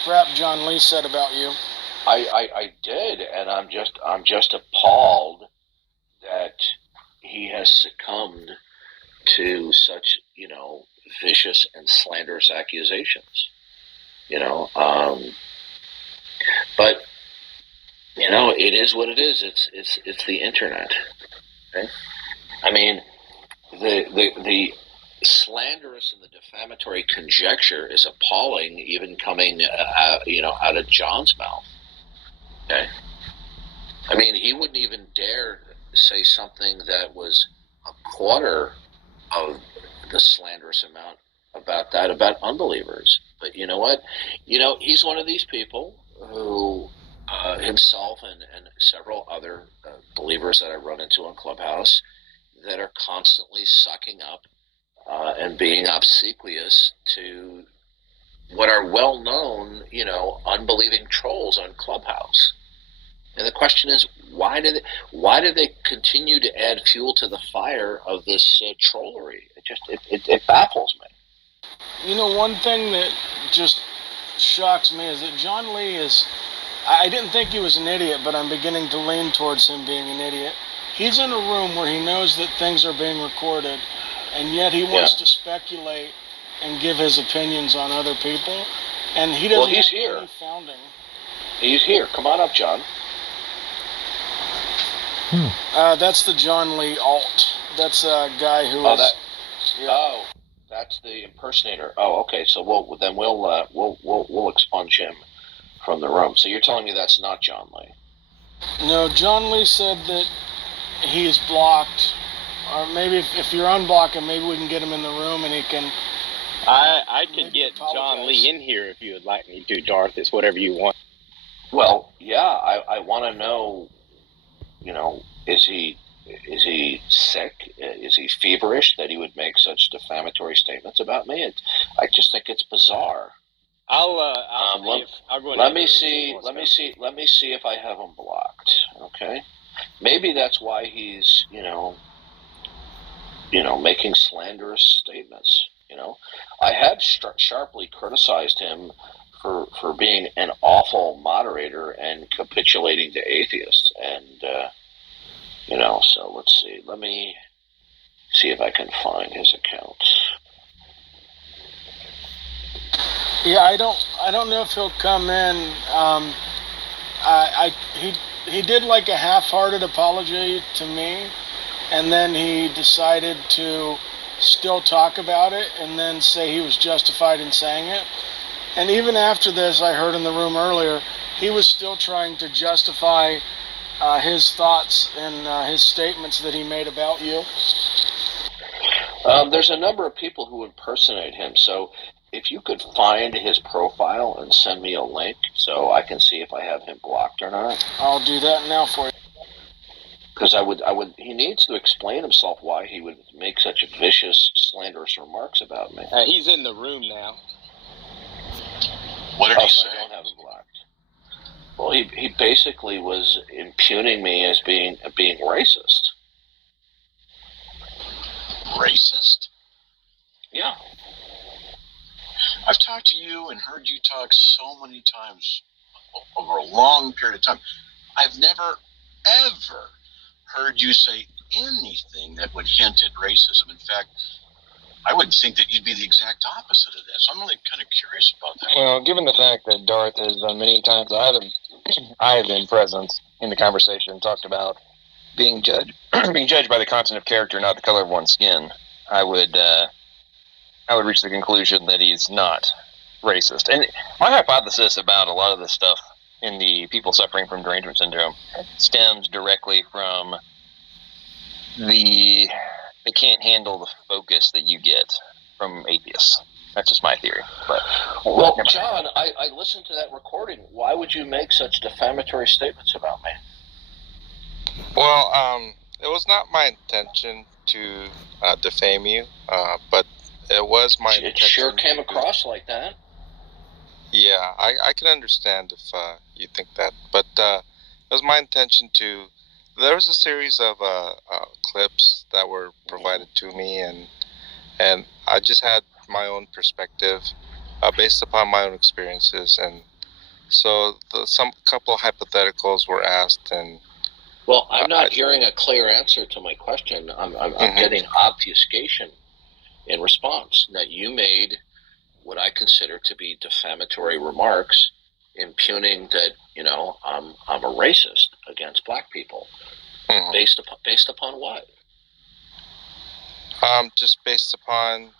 crap John Lee said about you. I did, and I'm just appalled that he has succumbed to such, vicious and slanderous accusations. But it is what it is. It's the internet. Okay? I mean, the slanderous and the defamatory conjecture is appalling, even coming out of John's mouth. Okay, I mean, he wouldn't even dare say something that was a quarter of the slanderous amount about unbelievers. But you know what? He's one of these people who himself and several other believers that I run into on Clubhouse that are constantly sucking up and being obsequious to what are well-known, unbelieving trolls on Clubhouse. And the question is, why do they continue to add fuel to the fire of this trollery? It baffles me. One thing that just shocks me is that John Lee is. I didn't think he was an idiot, but I'm beginning to lean towards him being an idiot. He's in a room where he knows that things are being recorded, and yet he wants to speculate and give his opinions on other people, and he doesn't have any founding. He's here. Come on up, John. That's the John Lee alt. That's a guy who that's the impersonator. Oh, okay. So we'll expunge him from the room. So you're telling me that's not John Lee? No, John Lee said that he is blocked. Or maybe if you're unblock him, maybe we can get him in the room and he can. I could get John Lee in here if you would like me to, Darth. It's whatever you want. Well, yeah, I want to know. Is he sick? Is he feverish that he would make such defamatory statements about me? I just think it's bizarre. Let me see if I have him blocked. Okay, maybe that's why he's making slanderous statements. I had sharply criticized him for being an awful moderator and capitulating to atheists, and so let's see. Let me see if I can find his account. Yeah, I don't know if he'll come in. He did like a half-hearted apology to me, and then he decided to still talk about it and then say he was justified in saying it. And even after this, I heard in the room earlier, he was still trying to justify his thoughts and his statements that he made about you. There's a number of people who impersonate him, so if you could find his profile and send me a link so I can see if I have him blocked or not. I'll do that now for you. Because he needs to explain himself why he would make such vicious, slanderous remarks about me. He's in the room now. What did he say? I don't have him blocked. Well, he basically was impugning me as being racist. Racist? Yeah. I've talked to you and heard you talk so many times over a long period of time. I've never, ever heard you say anything that would hint at racism. In fact, I would think that you'd be the exact opposite of that. So I'm really kind of curious about that. Well, given the fact that Darth has many times I have been present in the conversation, talked about being judged by the content of character, not the color of one's skin, I would reach the conclusion that he's not racist. And my hypothesis about a lot of this stuff in the people suffering from derangement syndrome stems directly from they can't handle the focus that you get from atheists. That's just my theory. But well, John, I listened to that recording. Why would you make such defamatory statements about me? Well, it was not my intention to defame you, but it was my intention. It sure came across like that. Yeah, I can understand if you think that, but it was my intention to. There was a series of clips that were provided to me, and I just had my own perspective based upon my own experiences, and so some couple of hypotheticals were asked, and. Well, I'm not hearing a clear answer to my question. I'm getting obfuscation in response that you made what I consider to be defamatory remarks, impugning that I'm a racist against black people. Based upon what? Just based upon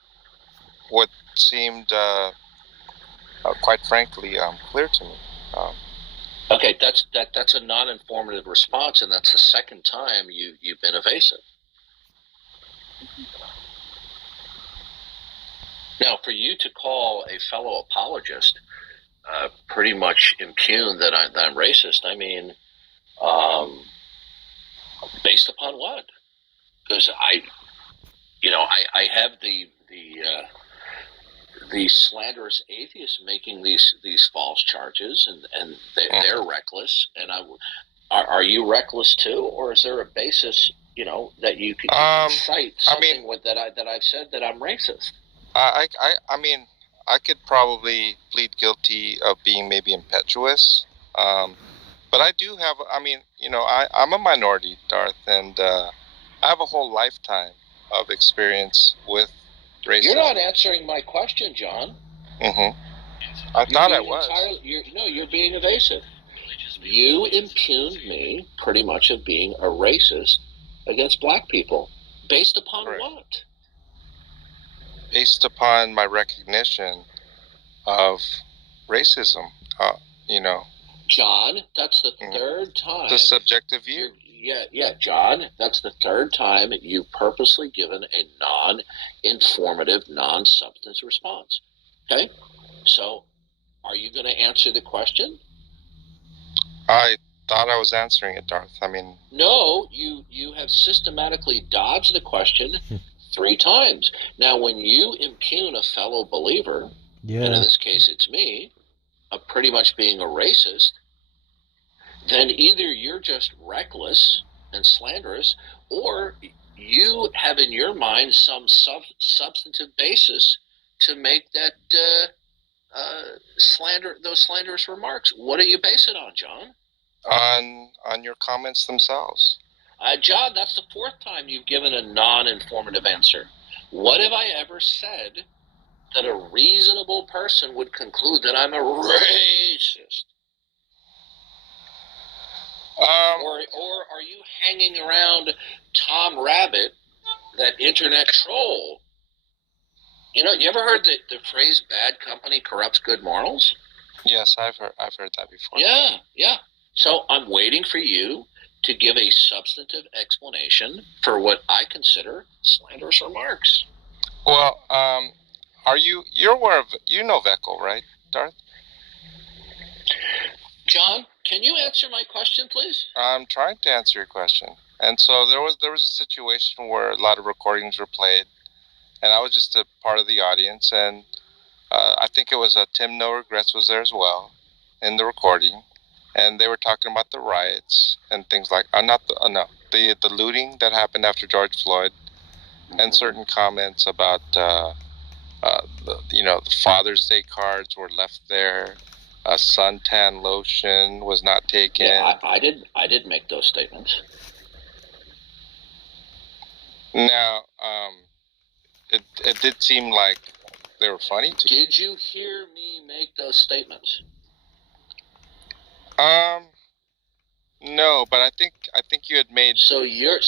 what seemed, quite frankly, clear to me. Okay, that's a non-informative response, and that's the second time you've been evasive. Now, for you to call a fellow apologist pretty much impugn that I'm racist, I mean, based upon what? Because I have the slanderous atheists making these false charges, and they're reckless. And are you reckless too, or is there a basis, that you could cite something that I've said that I'm racist? I mean, I could probably plead guilty of being maybe impetuous, but I do have. I mean, I'm a minority, Darth, and I have a whole lifetime of experience with racism. You're not answering my question, John. I thought I was. You're being evasive. You impugned me pretty much of being a racist against black people. Based upon what? Based upon my recognition of racism, John, that's the third time. The subjective view. Yeah, John, that's the third time you've purposely given a non-informative, non-substance response. Okay? So, are you going to answer the question? I thought I was answering it, Darth. I mean... No, you have systematically dodged the question 3 times. Now, when you impugn a fellow believer, and in this case it's me, of pretty much being a racist, then either you're just reckless and slanderous, or you have in your mind some substantive basis to make that those slanderous remarks. What do you base it on, John? On your comments themselves. John, that's the 4th time you've given a non-informative answer. What have I ever said that a reasonable person would conclude that I'm a racist? Or are you hanging around Tom Rabbit, that internet troll, You know, you ever heard the phrase "bad company corrupts good morals"? Yes, I've heard that before. Yeah. So I'm waiting for you to give a substantive explanation for what I consider slanderous remarks. Well, you're aware of, Vekel, right, Darth? John, can you answer my question, please? I'm trying to answer your question. And so there was a situation where a lot of recordings were played, and I was just a part of the audience, and I think it was Tim No Regrets was there as well in the recording, and they were talking about the riots and things like the looting that happened after George Floyd, and certain comments about the Father's Day cards were left there. Suntan lotion was not taken. Yeah, I did make those statements. Now, it did seem like they were funny to you. Did you hear me make those statements? No, but I think you had made you're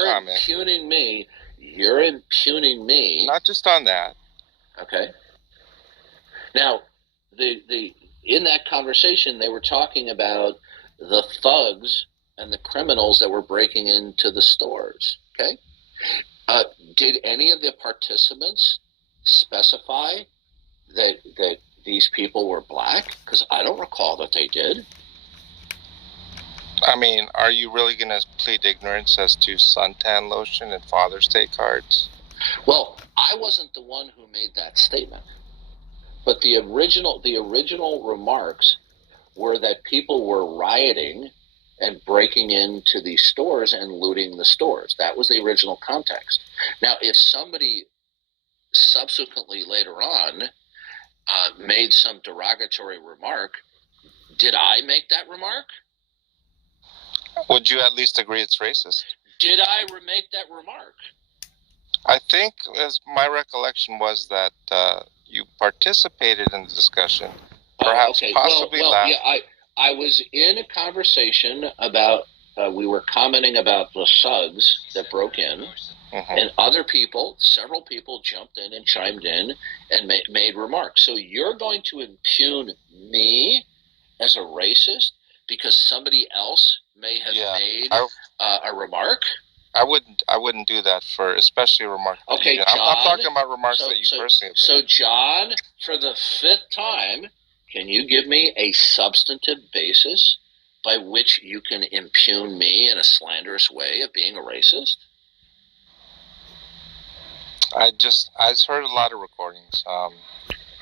comment. impugning me. You're impugning me. Not just on that. Okay. Now, the in that conversation, they were talking about the thugs and the criminals that were breaking into the stores. Okay. Did any of the participants specify that these people were black? Because I don't recall that they did. I mean, are you really going to plead ignorance as to suntan lotion and Father's Day cards? Well, I wasn't the one who made that statement. But the original remarks were that people were rioting and breaking into these stores and looting the stores. That was the original context. Now, if somebody subsequently later on made some derogatory remark, did I make that remark? Would you at least agree it's racist? Did I make that remark? I think, as my recollection was, that you participated in the discussion, perhaps possibly laughed. Yeah, I was in a conversation about, we were commenting about the thugs that broke in, and several people jumped in and chimed in and made remarks. So you're going to impugn me as a racist because somebody else may have made a remark? I wouldn't do that for especially a remark. Okay, John, I'm talking about remarks that you personally made. So, John, for the 5th time, can you give me a substantive basis by which you can impugn me in a slanderous way of being a racist? I just heard a lot of recordings,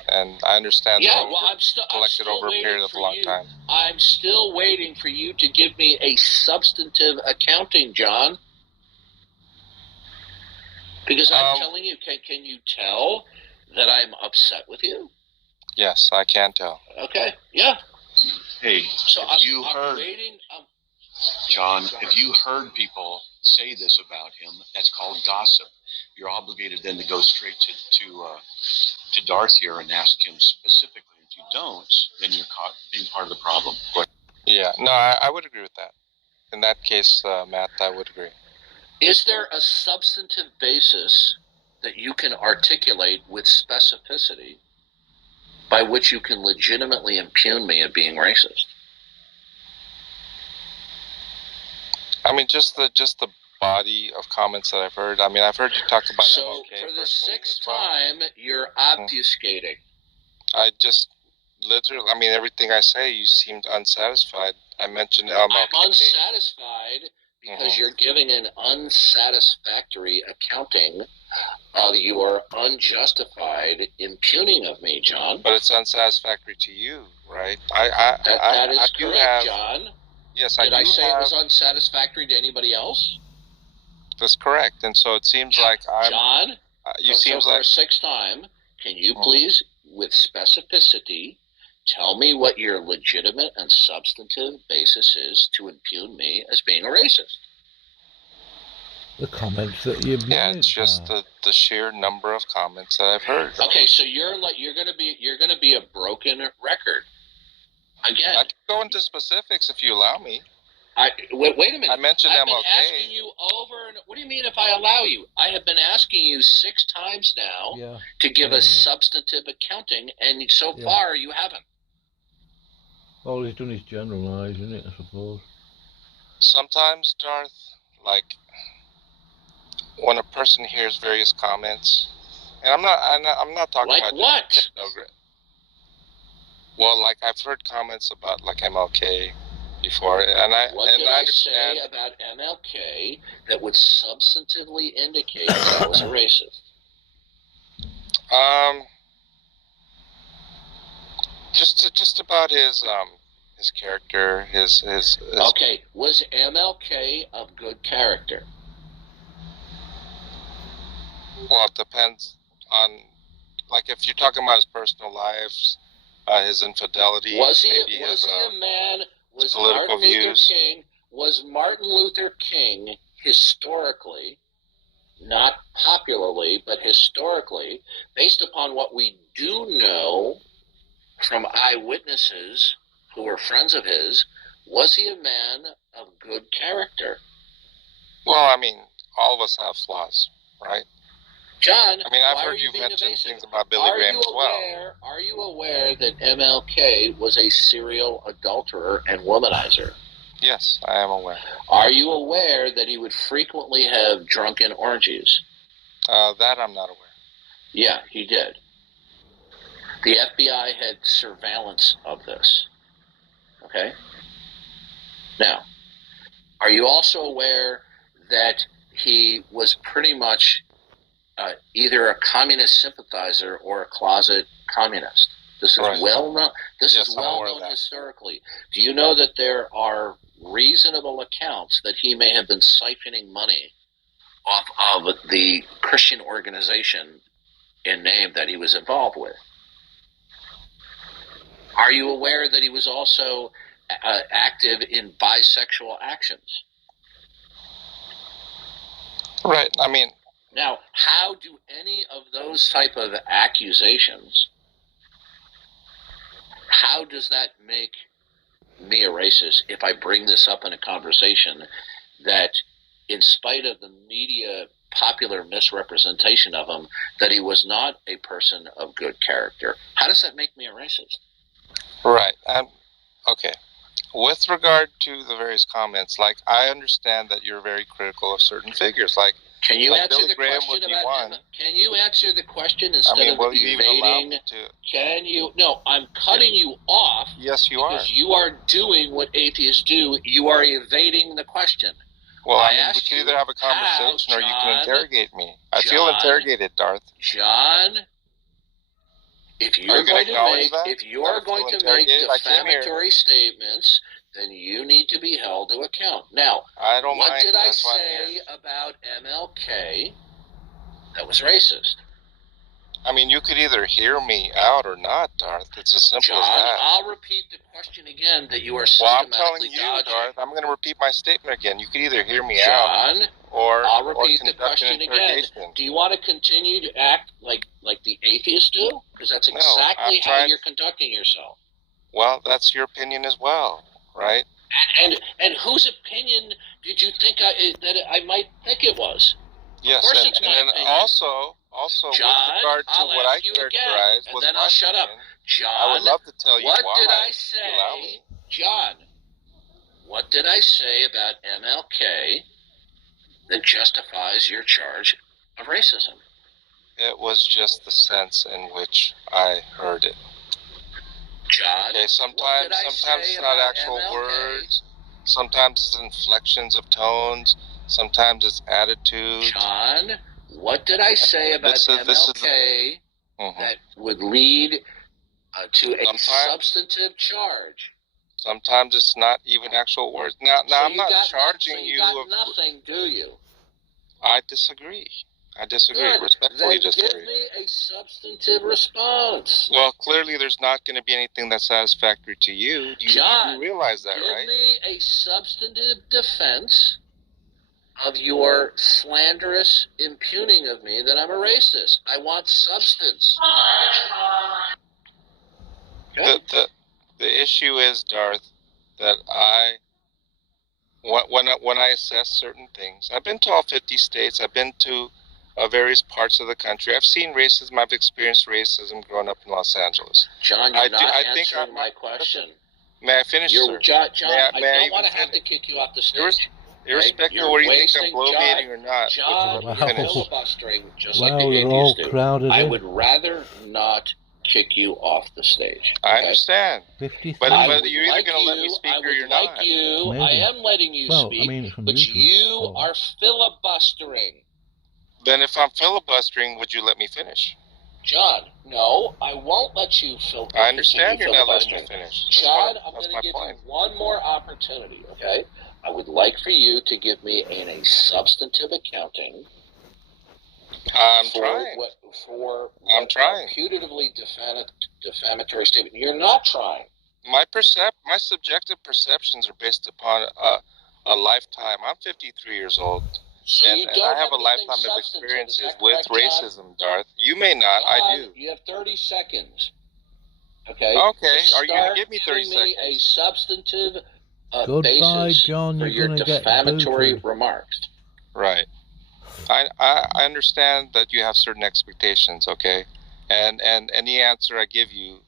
and I understand. Yeah, well, I'm still over a period of a long time. I'm still waiting for you to give me a substantive accounting, John. Because I'm telling you, can you tell that I'm upset with you? Yes, I can tell. Okay, yeah. Hey, so I'm waiting. John, if you heard people say this about him, that's called gossip. You're obligated then to go straight to Darth here and ask him specifically. If you don't, then you're caught being part of the problem. Yeah, no, I would agree with that. In that case, Matt, I would agree. Is there a substantive basis that you can articulate with specificity by which you can legitimately impugn me of being racist? I mean, just the body of comments that I've heard. I mean, I've heard you talk about so MLK. For the 6th time, you're obfuscating. I just literally, I mean, everything I say, you seemed unsatisfied. I mentioned MLK. I'm unsatisfied because you're giving an unsatisfactory accounting of your unjustified impugning of me, John. But it's unsatisfactory to you, right? That is correct, John. Yes, Did I say it was unsatisfactory to anybody else? That's correct. And so it seems like I'm... John, so for a 6th time, can you please, with specificity, tell me what your legitimate and substantive basis is to impugn me as being a racist? The comments that you've made. Yeah, it's just the sheer number of comments that I've heard. Okay, so you're gonna be a broken record. Again, I can go into specifics if you allow me. Wait a minute. I mentioned I've been MLK. asking you over and what do you mean if I allow you? I have been asking you 6 times now to give us substantive accounting, and so far you haven't. All he's done is generalise, isn't it, I suppose? Sometimes, Darth, like when a person hears various comments, and I'm not talking like about what? just Hypnogrid. Well, like I've heard comments about like MLK before, and I say about MLK that would substantively indicate that I was a racist? Just about his character, his. Okay, was MLK of good character? Well, it depends on, like, if you're talking about his personal lives, his infidelity. Was he a man? Was political views? Was Martin Luther King historically, not popularly, but historically, based upon what we do know from eyewitnesses who were friends of his, was he a man of good character? Well, I mean, all of us have flaws, right? John, I mean, I've heard you mention things about Billy Graham as well. Are you aware that MLK was a serial adulterer and womanizer? Yes, I am aware. Are you aware that he would frequently have drunken orgies? That I'm not aware. Yeah, he did. The FBI had surveillance of this. Okay? Now, are you also aware that he was pretty much either a communist sympathizer or a closet communist? This is well known. This is well known historically. Do you know that there are reasonable accounts that he may have been siphoning money off of the Christian organization in name that he was involved with? Are you aware that he was also active in bisexual actions? Right. I mean, now, how do any of those type of accusations, how does that make me a racist if I bring this up in a conversation that, in spite of the media popular misrepresentation of him, that he was not a person of good character? How does that make me a racist? Right. Okay. With regard to the various comments, like, I understand that you're very critical of certain figures, like, can you answer Billy the Graham question would be about one. Can you answer the question instead of will you even allow evading? me to? Can you? No, I'm cutting you off. Yes, you are. Because you are doing what atheists do. You are evading the question. Well, I mean, we can either have a conversation or you can interrogate me. I feel interrogated, Darth. John, if you're going to make defamatory statements, then you need to be held to account. Now, I don't what mind. did I say about MLK that was racist? I mean, you could either hear me out or not, Darth. It's as simple as that. I'll repeat the question again that you are Well, systematically I'm telling you, dodging. Darth, I'm going to repeat my statement again. You could either hear me John, out or I'll repeat the conduct question an again. interrogation. Do you want to continue to act like the atheists do? Because that's exactly how you're conducting yourself. Well, that's your opinion as well, right? And whose opinion did you think that I might think it was? Yes, of course and it's my then opinion. also John, with regard to I'll what I ask you characterize again, was and then my I'll shut up. opinion, John, I would love to tell you what why. did I if you allow say? me. John, what did I say about MLK that justifies your charge of racism? It was just the sense in which I heard it. John, okay, sometimes it's not actual words. Sometimes it's inflections of tones. Sometimes it's attitudes. John, what did I say about MLK that would lead to a substantive charge? Sometimes it's not even actual words. Now I'm not charging you. You got nothing, do you? I disagree. Good. Respectfully then disagree. Give me a substantive response. Well, clearly there's not going to be anything that's satisfactory to you. John, you realize that, give right? me a substantive defense of your slanderous impugning of me that I'm a racist. I want substance. The issue is, Darth, that I when I assess certain things. I've been to all 50 states. I've been to various parts of the country. I've seen racism. I've experienced racism growing up in Los Angeles. John, you're not answering my question. May I finish, sir? John, I I don't want to have to kick you off the stage. Irrespective of whether you think I'm bloviating or not. John, Wow. you're filibustering just like Wow, the they're all atheists do. crowded I in. would rather not kick you off the stage. I understand. 53. But I whether would you're either like going to let me you- speak I or would you're like not. you. I Maybe. am letting you Well, I speak, mean, from but YouTube. you Oh. are filibustering. Then if I'm filibustering, would you let me finish? John, no, I won't let you I understand you're continue not letting me filibustering. finish. John, I'm that's going my to give point. you one more opportunity, okay? I would like for you to give me a substantive accounting I'm for trying. what trying. putatively defamatory statement. You're not trying. My subjective perceptions are based upon a lifetime. I'm 53 years old. So And I have a lifetime of experiences with racism, Darth. You may not. I do. You have 30 seconds. Okay? Okay. Are you going to Start give me 30 giving me seconds? a substantive Goodbye, basis John. for You're your going to get defamatory booted. remarks. Right. I understand that you have certain expectations, okay? And any answer I give you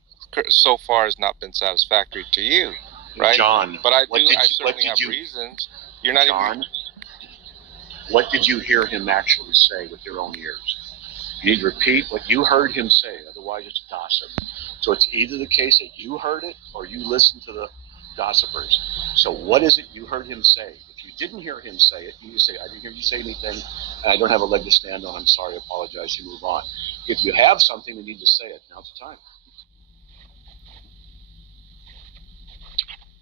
so far has not been satisfactory to you, right? John, but I what did certainly have you- reasons. You're not John, what did you hear him actually say with your own ears? You need to repeat what you heard him say, otherwise it's gossip. So it's either the case that you heard it or you listened to the gossipers. So what is it you heard him say? If you didn't hear him say it, you say, I didn't hear you say anything, and I don't have a leg to stand on, I'm sorry, I apologize, you move on. If you have something, you need to say it. Now's the time.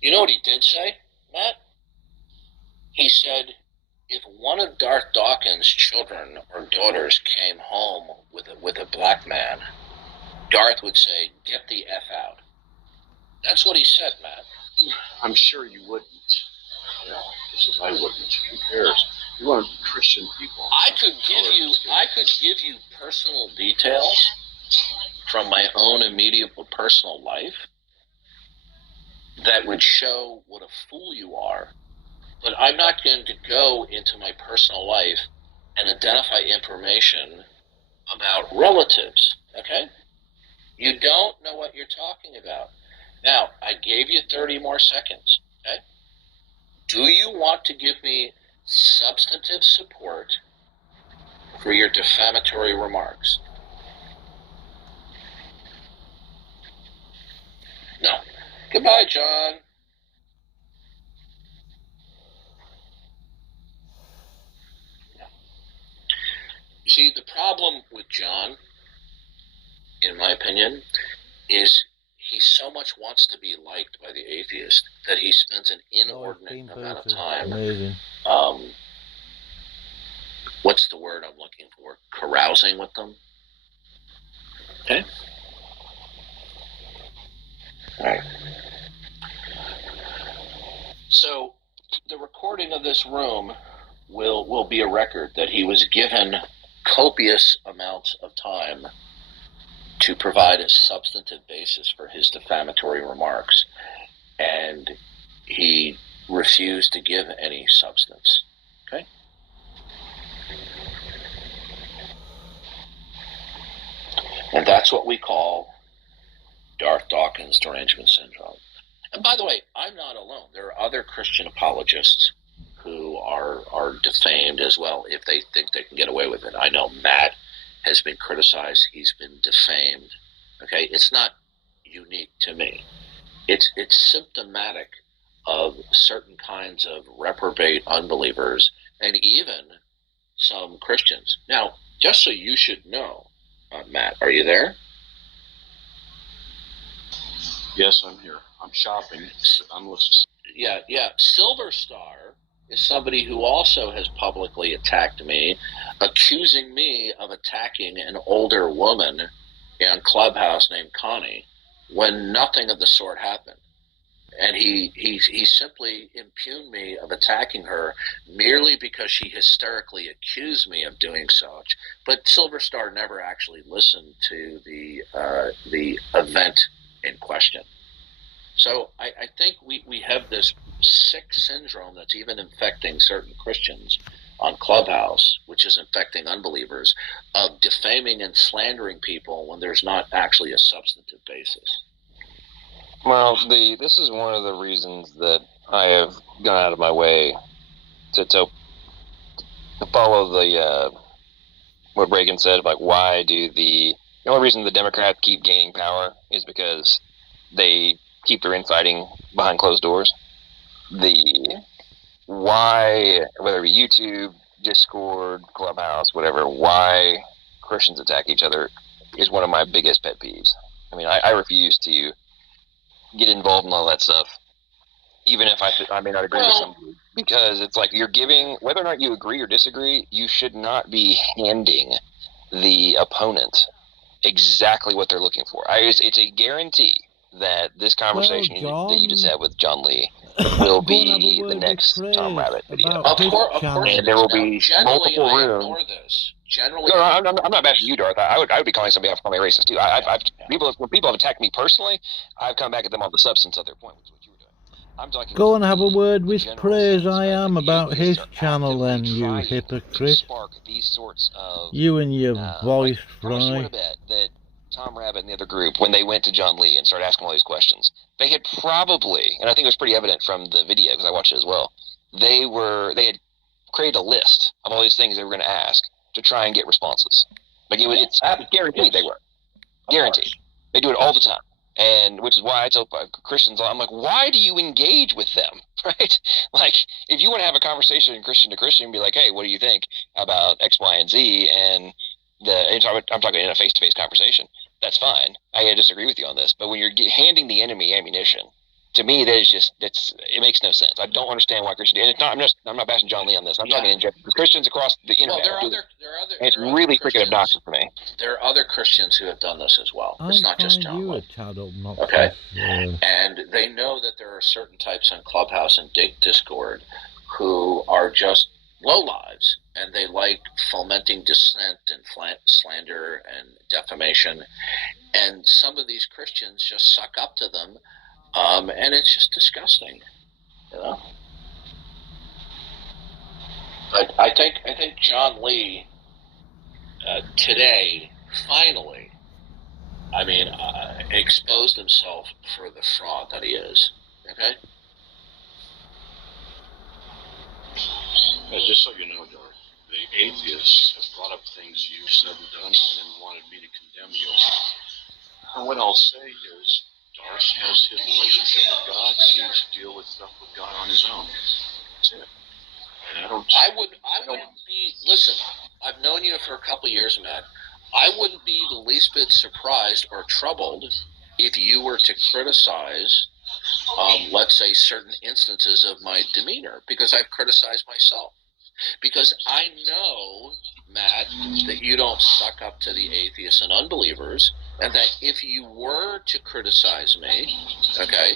You know what he did say, Matt? He said, if one of Darth Dawkins' children or daughters came home with a black man, Darth would say, get the F out. That's what he said, Matt. I'm sure you wouldn't. You know, just as I wouldn't. Who cares? You want Christian people. I could give you personal details from my own immediate personal life that would show what a fool you are, but I'm not going to go into my personal life and identify information about relatives, okay? You don't know what you're talking about. Now, I gave you 30 more seconds, okay? Do you want to give me substantive support for your defamatory remarks? No. Goodbye, John. You see, the problem with John, in my opinion, is he so much wants to be liked by the atheist that he spends an inordinate amount of time. Amazing. What's the word I'm looking for? Carousing with them. Okay. All right. So the recording of this room will be a record that he was given copious amounts of time to provide a substantive basis for his defamatory remarks, and he refused to give any substance. Okay? And that's what we call Darth Dawkins derangement syndrome. And by the way, I'm not alone. There are other Christian apologists who are defamed as well if they think they can get away with it. I know Matt has been criticized. He's been defamed. Okay? It's not unique to me. It's symptomatic of certain kinds of reprobate unbelievers and even some Christians. Now, just so you should know, Matt, are you there? Yes, I'm here. I'm shopping. I'm listening. Yeah. Silver Star is somebody who also has publicly attacked me, accusing me of attacking an older woman in Clubhouse named Connie when nothing of the sort happened. And he simply impugned me of attacking her merely because she hysterically accused me of doing such. But Silver Star never actually listened to the event in question. So I think we have this sick syndrome that's even infecting certain Christians on Clubhouse, which is infecting unbelievers, of defaming and slandering people when there's not actually a substantive basis. Well, this is one of the reasons that I have gone out of my way to follow the what Reagan said, like why do the only reason the Democrats keep gaining power is because they keep their infighting behind closed doors. The why, whether it be YouTube, Discord, Clubhouse, whatever, why Christians attack each other is one of my biggest pet peeves. I mean, I refuse to get involved in all that stuff, even if I may not agree with somebody, because it's like you're giving, whether or not you agree or disagree, you should not be handing the opponent exactly what they're looking for. It's a guarantee that this conversation that you just had with John Lee will be the next Tom Rabbit video. Of course, and there will be multiple rooms. Ignore this. Generally, no, I'm not bashing you, Darth. I would be calling somebody out for calling me racist too. When people have attacked me personally, I've come back at them on the substance of their point, which is what you were doing. I'm talking. Go and have a word with Praise I Am about his channel then, you hypocrite. These sorts of, you and your voice fry. I want to bet that Tom Rabbit and the other group, when they went to John Lee and started asking all these questions, they had probably, and I think it was pretty evident from the video because I watched it as well, they had created a list of all these things they were going to ask to try and get responses. Like it's guaranteed they were. Guaranteed. They do it all the time. And which is why I tell Christians, I'm like, why do you engage with them? Right? Like, if you want to have a conversation Christian to Christian, be like, hey, what do you think about X, Y, and Z? And I'm talking in a face-to-face conversation. That's fine. I disagree with you on this. But when you're handing the enemy ammunition, to me, that is just it makes no sense. I don't understand why Christians. And I'm not bashing John Lee on this. I'm talking in general. Christians across the internet. It's really freaking obnoxious for me. There are other Christians who have done this as well. It's not just John Lee. Okay. Okay. And they know that there are certain types on Clubhouse and Discord who are just lowlives, and they like fomenting dissent and slander and defamation. And some of these Christians just suck up to them. And it's just disgusting, you know. But I think John Lee today finally, exposed himself for the fraud that he is. Okay. Just so you know, Darth, the atheists have brought up things you've said and done, and then wanted me to condemn you. And what I'll say is, Darth has his relationship with God. He needs to deal with stuff with God on his own. That's it. And I wouldn't be. Listen, I've known you for a couple of years, Matt. I wouldn't be the least bit surprised or troubled if you were to criticize, let's say, certain instances of my demeanor, because I've criticized myself. Because I know, Matt, that you don't suck up to the atheists and unbelievers, and that if you were to criticize me, okay,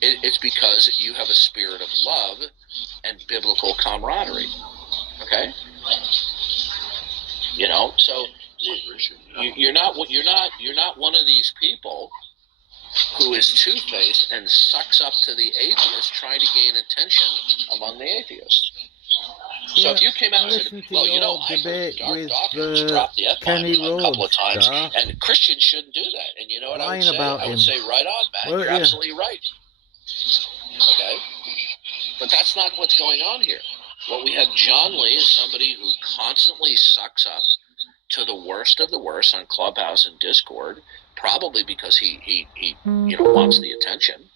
it's because you have a spirit of love and biblical camaraderie, okay? You know, so you're not one of these people who is two-faced and sucks up to the atheists trying to gain attention among the atheists. So if you came out and said, well, you know, I heard Dawkins drop the F-bomb a couple of times, and Christians shouldn't do that. And you know what I would say? I would say, right on, Matt. You're absolutely right. Okay? But that's not what's going on here. What we have John Lee is somebody who constantly sucks up to the worst of the worst on Clubhouse and Discord, probably because he wants the attention.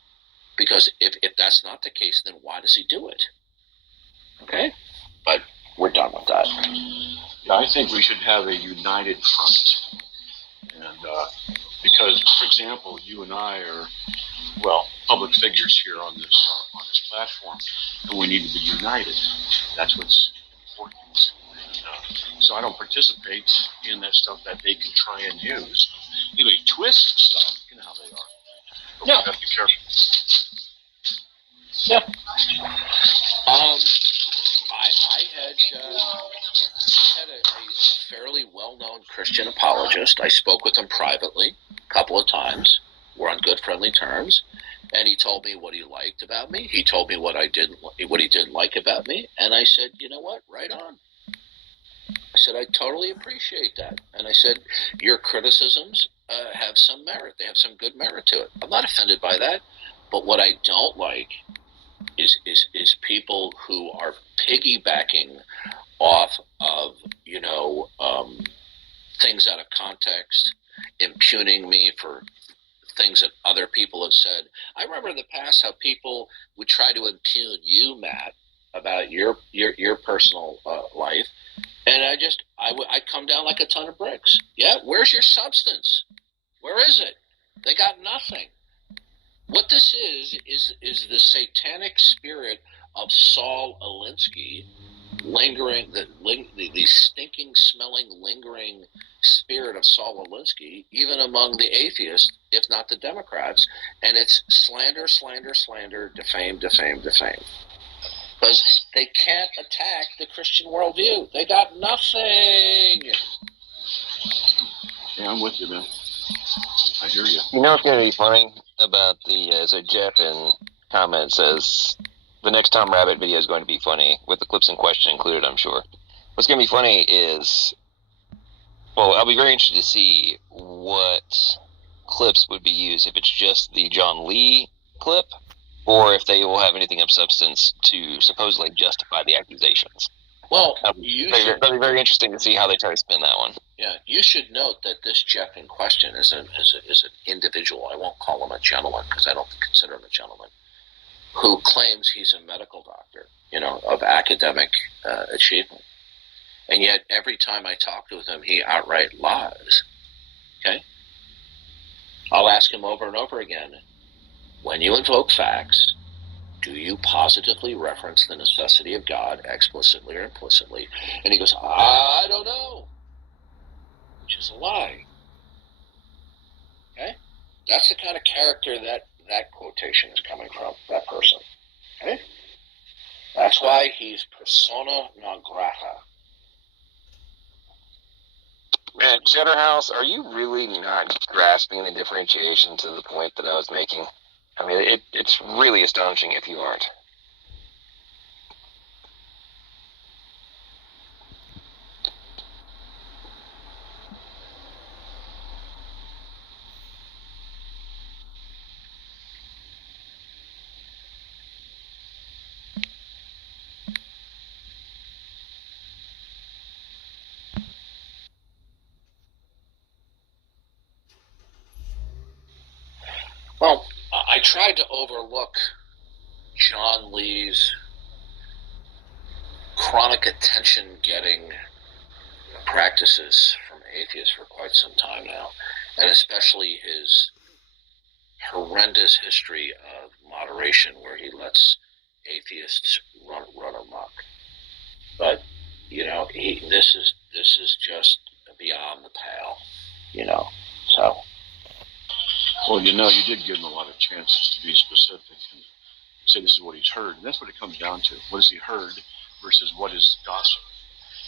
Because if that's not the case, then why does he do it? Okay? But we're done with that. Yeah, I think we should have a united front. And because, for example, you and I are, public figures here on this platform, and we need to be united. That's what's important. So I don't participate in that stuff that they can try and use. They twist stuff. You know how they are. But we have to be careful. Yeah. I had a fairly well-known Christian apologist. I spoke with him privately a couple of times. We're on good, friendly terms. And he told me what he liked about me. He told me what he didn't like about me. And I said, you know what? Right on. I said, I totally appreciate that. And I said, your criticisms have some merit. They have some good merit to it. I'm not offended by that. But what I don't like is people who are piggybacking off of, things out of context, impugning me for things that other people have said. I remember in the past how people would try to impugn you, Matt, about your personal life, and I'd come down like a ton of bricks. Yeah, where's your substance? Where is it? They got nothing. What this is the satanic spirit of Saul Alinsky lingering, the stinking, smelling, lingering spirit of Saul Alinsky, even among the atheists, if not the Democrats, and it's slander, slander, slander, defame, defame, defame. Because they can't attack the Christian worldview. They got nothing. Yeah, I'm with you, man. I hear you. You know what's going to be funny about so Jeff in comments says, the next Tom Rabbit video is going to be funny, with the clips in question included, I'm sure. What's going to be funny is, well, I'll be very interested to see what clips would be used, if it's just the John Lee clip, or if they will have anything of substance to supposedly justify the accusations. Well, that'll be very interesting to see how they try to spin that one. Yeah, you should note that this Jeff in question is an individual. I won't call him a gentleman because I don't consider him a gentleman, who claims he's a medical doctor, of academic achievement. And yet every time I talk with him, he outright lies. Okay? I'll ask him over and over again, when you invoke facts, do you positively reference the necessity of God explicitly or implicitly? And he goes, I don't know. Which is a lie. Okay? That's the kind of character that quotation is coming from, that person. Okay? That's why he's persona non grata. Man, Cheddarhouse, are you really not grasping the differentiation to the point that I was making? I mean, it's really astonishing if you aren't. Well, I tried to overlook John Lee's chronic attention-getting practices from atheists for quite some time now, and especially his horrendous history of moderation where he lets atheists run amok. But, this is just beyond the pale, so... Well, you did give him a lot of chances to be specific and say this is what he's heard. And that's what it comes down to. What has he heard versus what is gossip?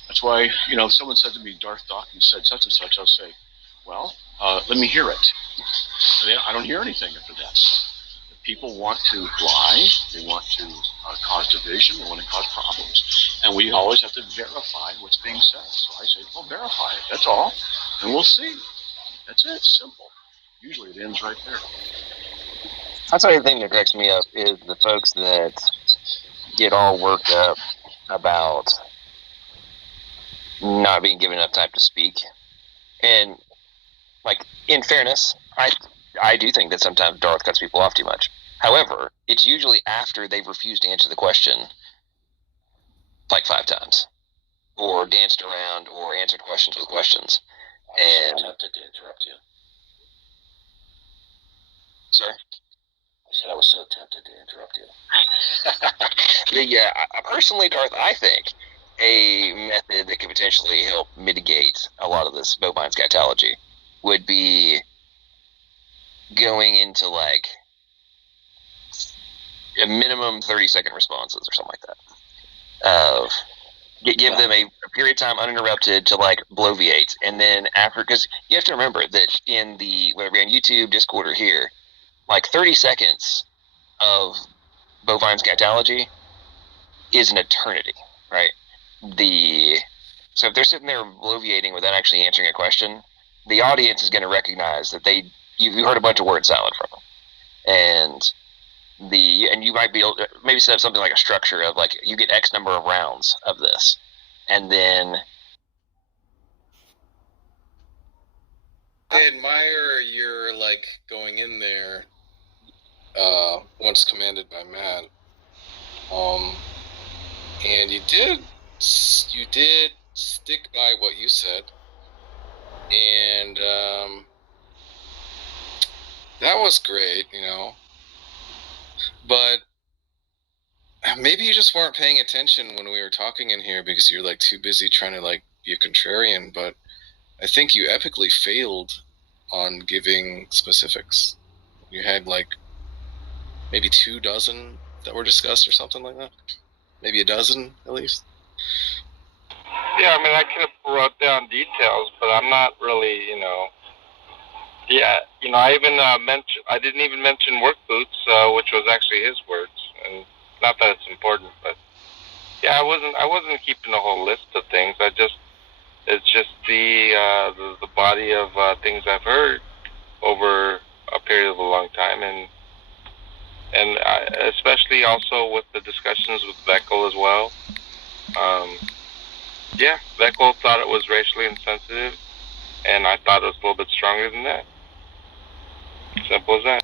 That's why, if someone said to me, Darth Dawkins said such and such, I'll say, well, let me hear it. And I don't hear anything after that. People want to lie. They want to cause division. They want to cause problems. And we always have to verify what's being said. So I say, well, verify it. That's all. And we'll see. That's it. Simple. Usually it ends right there. That's the thing that cracks me up is the folks that get all worked up about not being given enough time to speak. And, in fairness, I do think that sometimes Darth cuts people off too much. However, it's usually after they've refused to answer the question 5 times, or danced around, or answered questions with questions. I'm tempted to interrupt you. Sorry? I said I was so tempted to interrupt you. Yeah, personally, Darth, I think a method that could potentially help mitigate a lot of this bovine scatology would be going into a minimum 30-second responses or something like that. Give them a period of time uninterrupted to bloviate, and then after, because you have to remember that in whether it be on YouTube, Discord, or here, like 30 seconds of bovine scatology is an eternity, right? So if they're sitting there bloviating without actually answering a question, the audience is going to recognize that you heard a bunch of word salad from them, and you might be able to maybe set up something like a structure of like you get X number of rounds of this, and then I admire your like going in there once commanded by Matt, and you did stick by what you said, and that was great, but maybe you just weren't paying attention when we were talking in here because you're like too busy trying to like be a contrarian. But I think you epically failed on giving specifics. You had like maybe 24 that were discussed or something like that. Maybe a dozen at least. Yeah, I mean, I could have wrote down details, but I'm not really, Yeah, I even I didn't even mention work boots, which was actually his words, and not that it's important, but yeah, I wasn't keeping a whole list of things. It's just the body of things I've heard over a period of a long time, and especially also with the discussions with Beckel as well. Yeah, Beckel thought it was racially insensitive, and I thought it was a little bit stronger than that. Simple as that.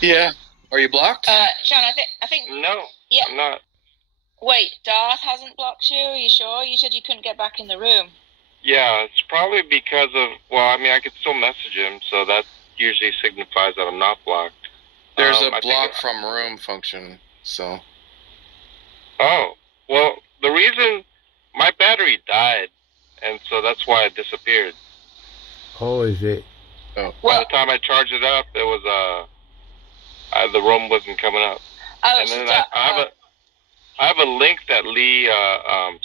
Yeah. Are you blocked? John, I think. No. Yeah. I'm not. Wait, Darth hasn't blocked you? Are you sure? You said you couldn't get back in the room. Yeah, it's probably because of. Well, I mean, I could still message him, so that usually signifies that I'm not blocked. There's a block from room function, so. Oh, well, the reason my battery died, and so that's why it disappeared. Oh, is it? Oh. By the time I charged it up, it was the room wasn't coming up. Oh, and then I have a link that Lee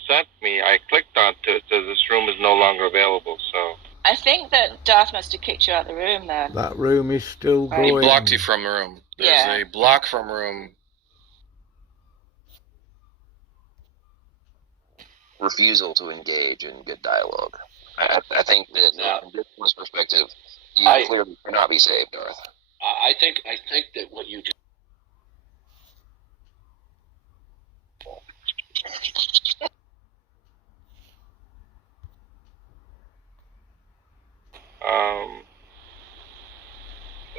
sent me. I clicked onto it. It says this room is no longer available. So I think that Darth must have kicked you out of the room then. That room is still going. He blocked you from the room. There's a block from room. Refusal to engage in good dialogue. I think that from this perspective, you clearly cannot be saved, Darth. I think that what you do.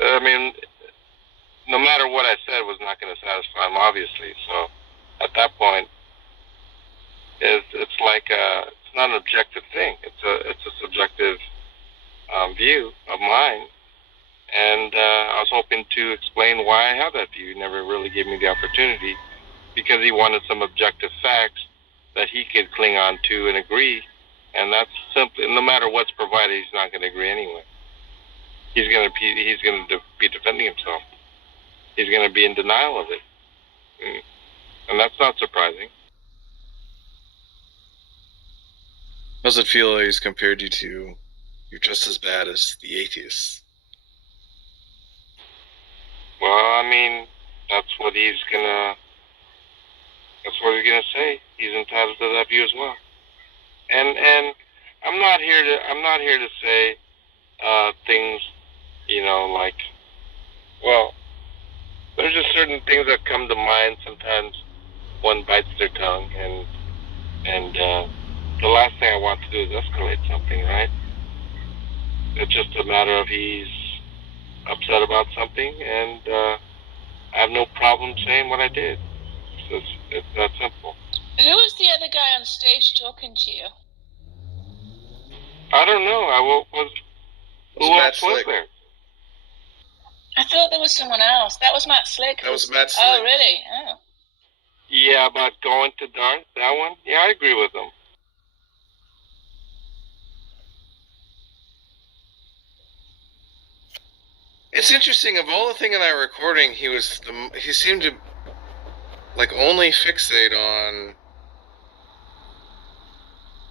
I mean, no matter what I said was not going to satisfy him, obviously. So at that point, it's like it's not an objective thing. It's a subjective view of mine, and I was hoping to explain why I have that view. He never really gave me the opportunity because he wanted some objective facts that he could cling on to and agree, and that's simply, no matter what's provided, he's not going to agree anyway. He's going to be defending himself. He's going to be in denial of it, and that's not surprising. How's it feel that he's compared you to? You're just as bad as the atheists. Well, I mean, that's what he's gonna say. He's entitled to that view as well. And I'm not here to say things, like, well, there's just certain things that come to mind. Sometimes one bites their tongue, and the last thing I want to do is escalate something, right? It's just a matter of he's upset about something, and I have no problem saying what I did. It's that simple. Who was the other guy on stage talking to you? I don't know. Who else was there? I thought there was someone else. That was Matt Slick. That was Matt Slick. Oh, really? Oh. Yeah, about going to Darth, that one? Yeah, I agree with him. It's interesting. Of all the thing in that recording, he seemed to like only fixate on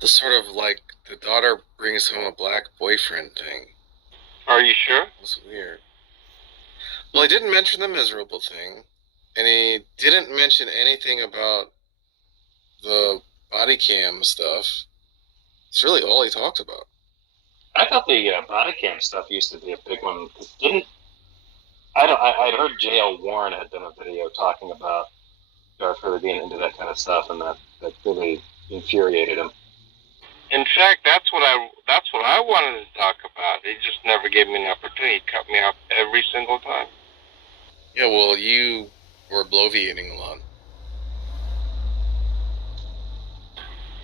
the sort of like the daughter brings home a black boyfriend thing. Are you sure? It was weird. Well, he didn't mention the miserable thing, and he didn't mention anything about the body cam stuff. It's really all he talked about. I thought the body cam stuff used to be a big one. I'd heard J.L. Warren had done a video talking about Darth really being into that kind of stuff, and that really infuriated him. In fact, that's what I wanted to talk about. He just never gave me an opportunity. He cut me off every single time. Yeah, well, you were bloviating a lot.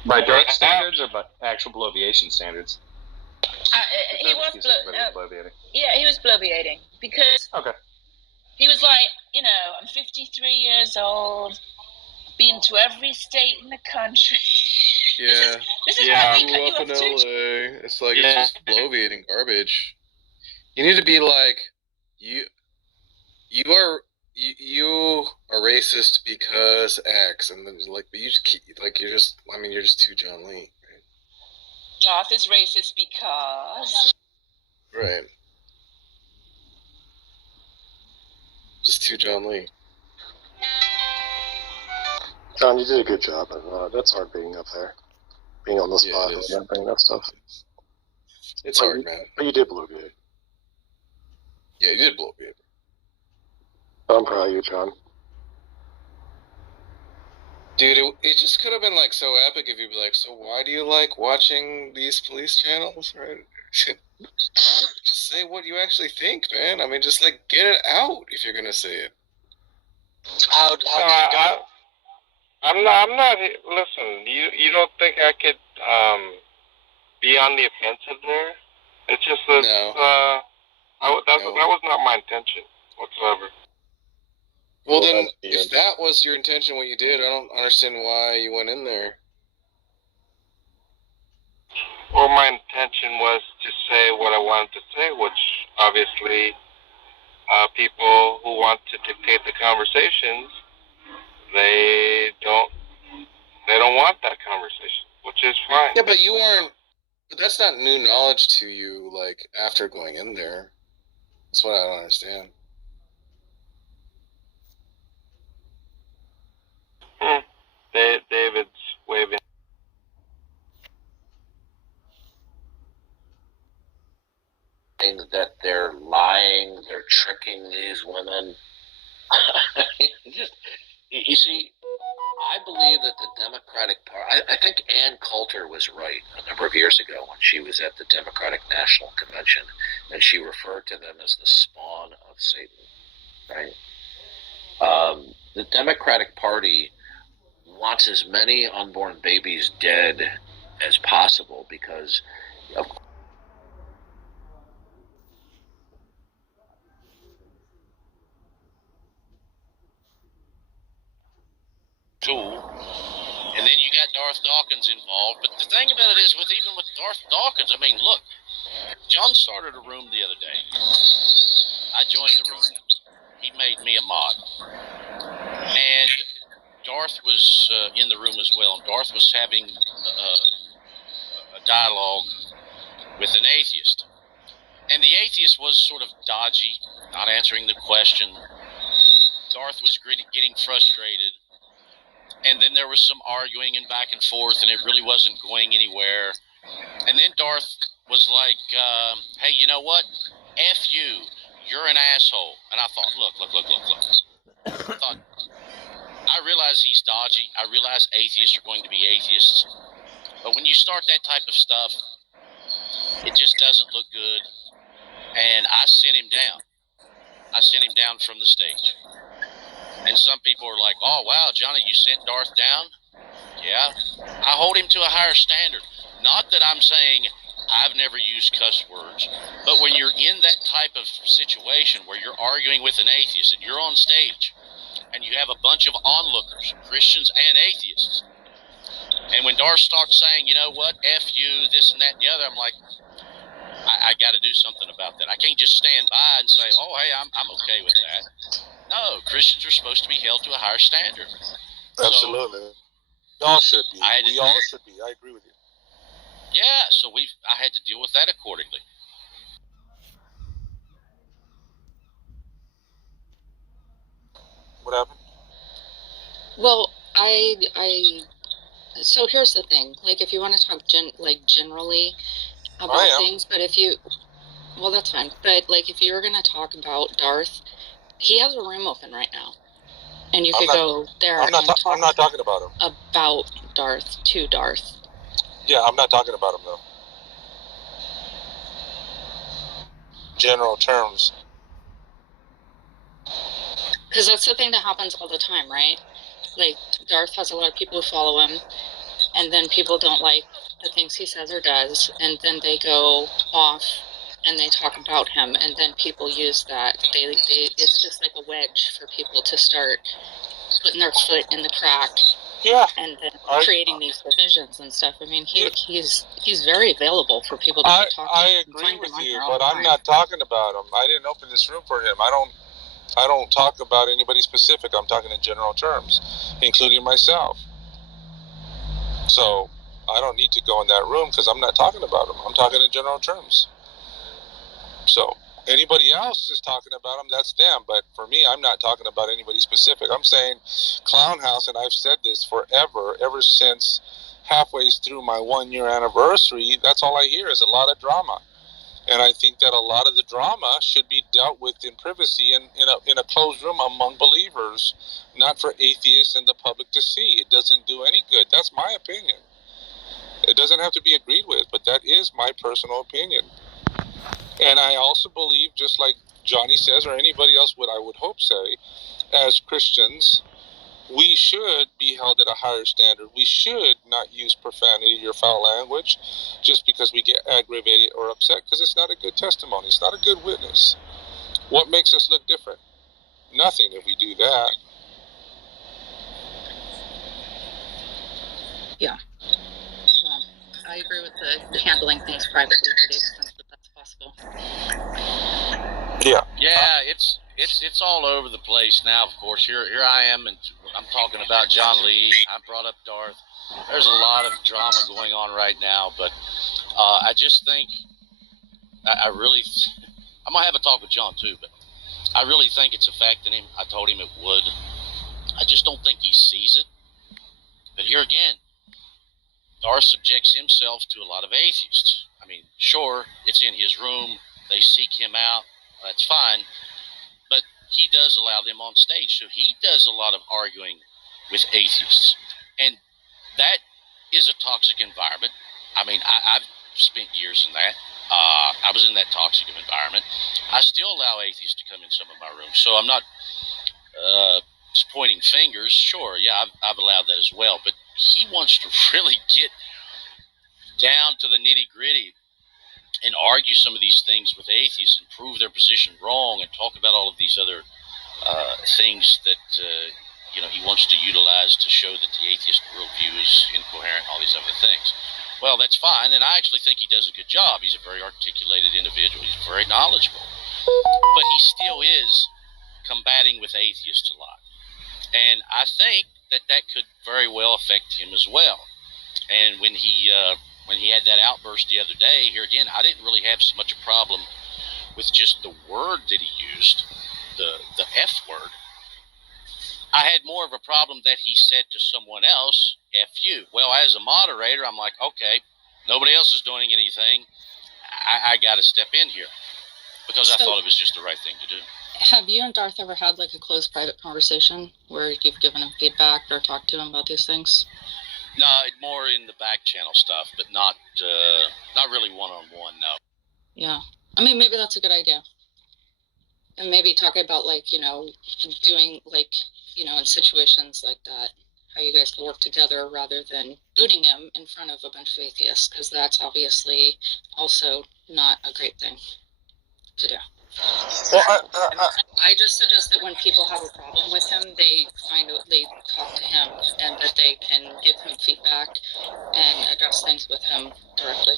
By Darth standards or by actual bloviation standards? He was bloviating. Yeah, he was bloviating because he was like, I'm 53 years old, been to every state in the country. Yeah. This is why we cut you up off in too. LA. It's like it's just bloviating garbage. You need to be like you are racist because X, and then like, but you just keep, like you're just too John Lee. Right? Darth is racist because. Right. Just too John Lee. John, you did a good job. That's hard being up there. Being on the spot and bringing that stuff. It's hard, man. But you did bloviate. Yeah, you did bloviate. I'm proud of you, John. Dude, it just could have been like so epic if you'd be like, so why do you like watching these police channels, right? Just say what you actually think, man. I mean, just like get it out if you're gonna say it. How did it go? I'm not. Listen, you don't think I could be on the offensive there? It's just that that was not my intention whatsoever. Well, then, if that was your intention, what you did, I don't understand why you went in there. Well, my intention was to say what I wanted to say, which obviously people who want to dictate the conversations, they don't want that conversation, which is fine. Yeah, but that's not new knowledge to you, like, after going in there. That's what I don't understand. David's waving. That they're lying, they're tricking these women. You see, I believe that the Democratic Party, I think Ann Coulter was right a number of years ago when she was at the Democratic National Convention, and she referred to them as the spawn of Satan, right? The Democratic Party wants as many unborn babies dead as possible because of tool, and then you got Darth Dawkins involved. But the thing about it is, even with Darth Dawkins, I mean, look, John started a room the other day. I joined the room. He made me a mod, and Darth was in the room as well. And Darth was having a dialogue with an atheist, and the atheist was sort of dodgy, not answering the question. Darth was getting frustrated. And then there was some arguing and back and forth, and it really wasn't going anywhere. And then Darth was like, hey, you know what? F you. You're an asshole. And I thought, look. I realize he's dodgy. I realize atheists are going to be atheists. But when you start that type of stuff, it just doesn't look good. And I sent him down. I sent him down from the stage. And some people are like, oh, wow, Johnny, you sent Darth down? Yeah. I hold him to a higher standard. Not that I'm saying I've never used cuss words, but when you're in that type of situation where you're arguing with an atheist and you're on stage and you have a bunch of onlookers, Christians and atheists, and when Darth starts saying, you know what, F you, this and that and the other, I'm like, I got to do something about that. I can't just stand by and say, oh, hey, I'm okay with that. No, Christians are supposed to be held to a higher standard. Absolutely. Y'all should be. We all should be. I agree with you. Yeah, so I had to deal with that accordingly. What happened? Well, so here's the thing. Like, if you want to talk generally about things, but if you, well, that's fine. But like, if you're gonna talk about Darth, he has a room open right now, and you could go there. I'm not talking about him. About Darth to Darth. Yeah, I'm not talking about him though. General terms. Because that's the thing that happens all the time, right? Like, Darth has a lot of people who follow him, and then people don't like the things he says or does, and then they go off and they talk about him, and then people use that. It's just like a wedge for people to start putting their foot in the crack. Yeah. And then creating these divisions and stuff. I mean, he's very available for people to be talking. I agree with you, but I'm not talking about him. I didn't open this room for him. I don't talk about anybody specific. I'm talking in general terms, including myself. So I don't need to go in that room because I'm not talking about him. I'm talking in general terms. So anybody else is talking about him, that's them. But for me, I'm not talking about anybody specific. I'm saying Clown House, and I've said this forever, ever since halfway through my 1-year anniversary, that's all I hear is a lot of drama. And I think that a lot of the drama should be dealt with in privacy in a closed room among believers, not for atheists and the public to see. It doesn't do any good. That's my opinion. It doesn't have to be agreed with, but that is my personal opinion. And I also believe, just like Johnny says, or anybody else would, I would hope say, as Christians, we should be held at a higher standard. We should not use profanity or foul language just because we get aggravated or upset, because it's not a good testimony. It's not a good witness. What makes us look different? Nothing if we do that. Yeah. I agree with the handling things privately to the extent that that's possible. Yeah. Yeah, it's all over the place now. Of course, here I am, and I'm talking about John Lee. I brought up Darth. There's a lot of drama going on right now, but I just think I'm gonna have a talk with John too. But I really think it's affecting him. I told him it would. I just don't think he sees it. But here again, Darth subjects himself to a lot of atheists. I mean, sure, it's in his room. They seek him out. That's fine. But he does allow them on stage. So he does a lot of arguing with atheists. And that is a toxic environment. I mean, I've spent years in that. I was in that toxic environment. I still allow atheists to come in some of my rooms. So I'm not pointing fingers. Sure, yeah, I've allowed that as well. But he wants to really get down to the nitty-gritty and argue some of these things with atheists and prove their position wrong and talk about all of these other things that he wants to utilize to show that the atheist worldview is incoherent and all these other things. Well, that's fine, and I actually think he does a good job. He's a very articulated individual. He's very knowledgeable. But he still is combating with atheists a lot. And I think that could very well affect him as well. And when he had that outburst the other day, here again, I didn't really have so much a problem with just the word that he used, the F word. I had more of a problem that he said to someone else, F you. Well, as a moderator, I'm like, okay, nobody else is doing anything. I got to step in here because I thought it was just the right thing to do. Have you and Darth ever had like a close private conversation where you've given him feedback or talked to him about these things? No, more in the back channel stuff, but not really one-on-one, no. Yeah. I mean, maybe that's a good idea. And maybe talking about doing in situations like that, how you guys can work together rather than booting him in front of a bunch of atheists, because that's obviously also not a great thing to do. Well, I just suggest that when people have a problem with him, they talk to him and that they can give him feedback and address things with him directly.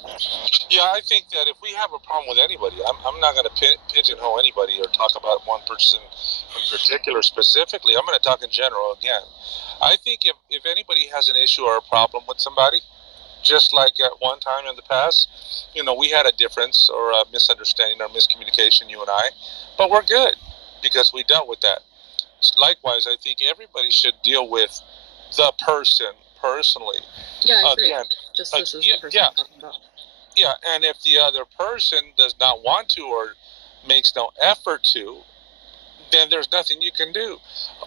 Yeah, I think that if we have a problem with anybody, I'm not going to pigeonhole anybody or talk about one person in particular specifically. I'm going to talk in general again. I think if anybody has an issue or a problem with somebody, just like at one time in the past, we had a difference or a misunderstanding or miscommunication, you and I, but we're good because we dealt with that. likewise, I think everybody should deal with the person personally. Yeah, I agree. Again, Just this is the person yeah, I'm talking about. yeah, and if the other person does not want to or makes no effort to, then there's nothing you can do.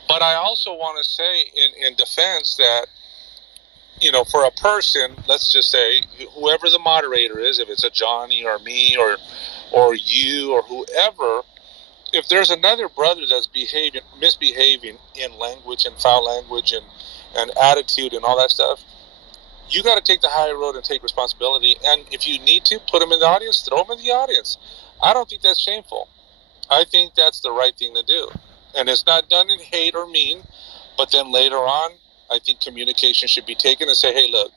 But I also want to say in defense that, you know, for a person, let's just say whoever the moderator is, if it's a Johnny or me or you or whoever, if there's another brother that's misbehaving in language and foul language and attitude and all that stuff, you got to take the high road and take responsibility. And if you need to put them in the audience, throw them in the audience. I don't think that's shameful. I think that's the right thing to do. And it's not done in hate or mean, but then later on, I think communication should be taken and say, hey, look,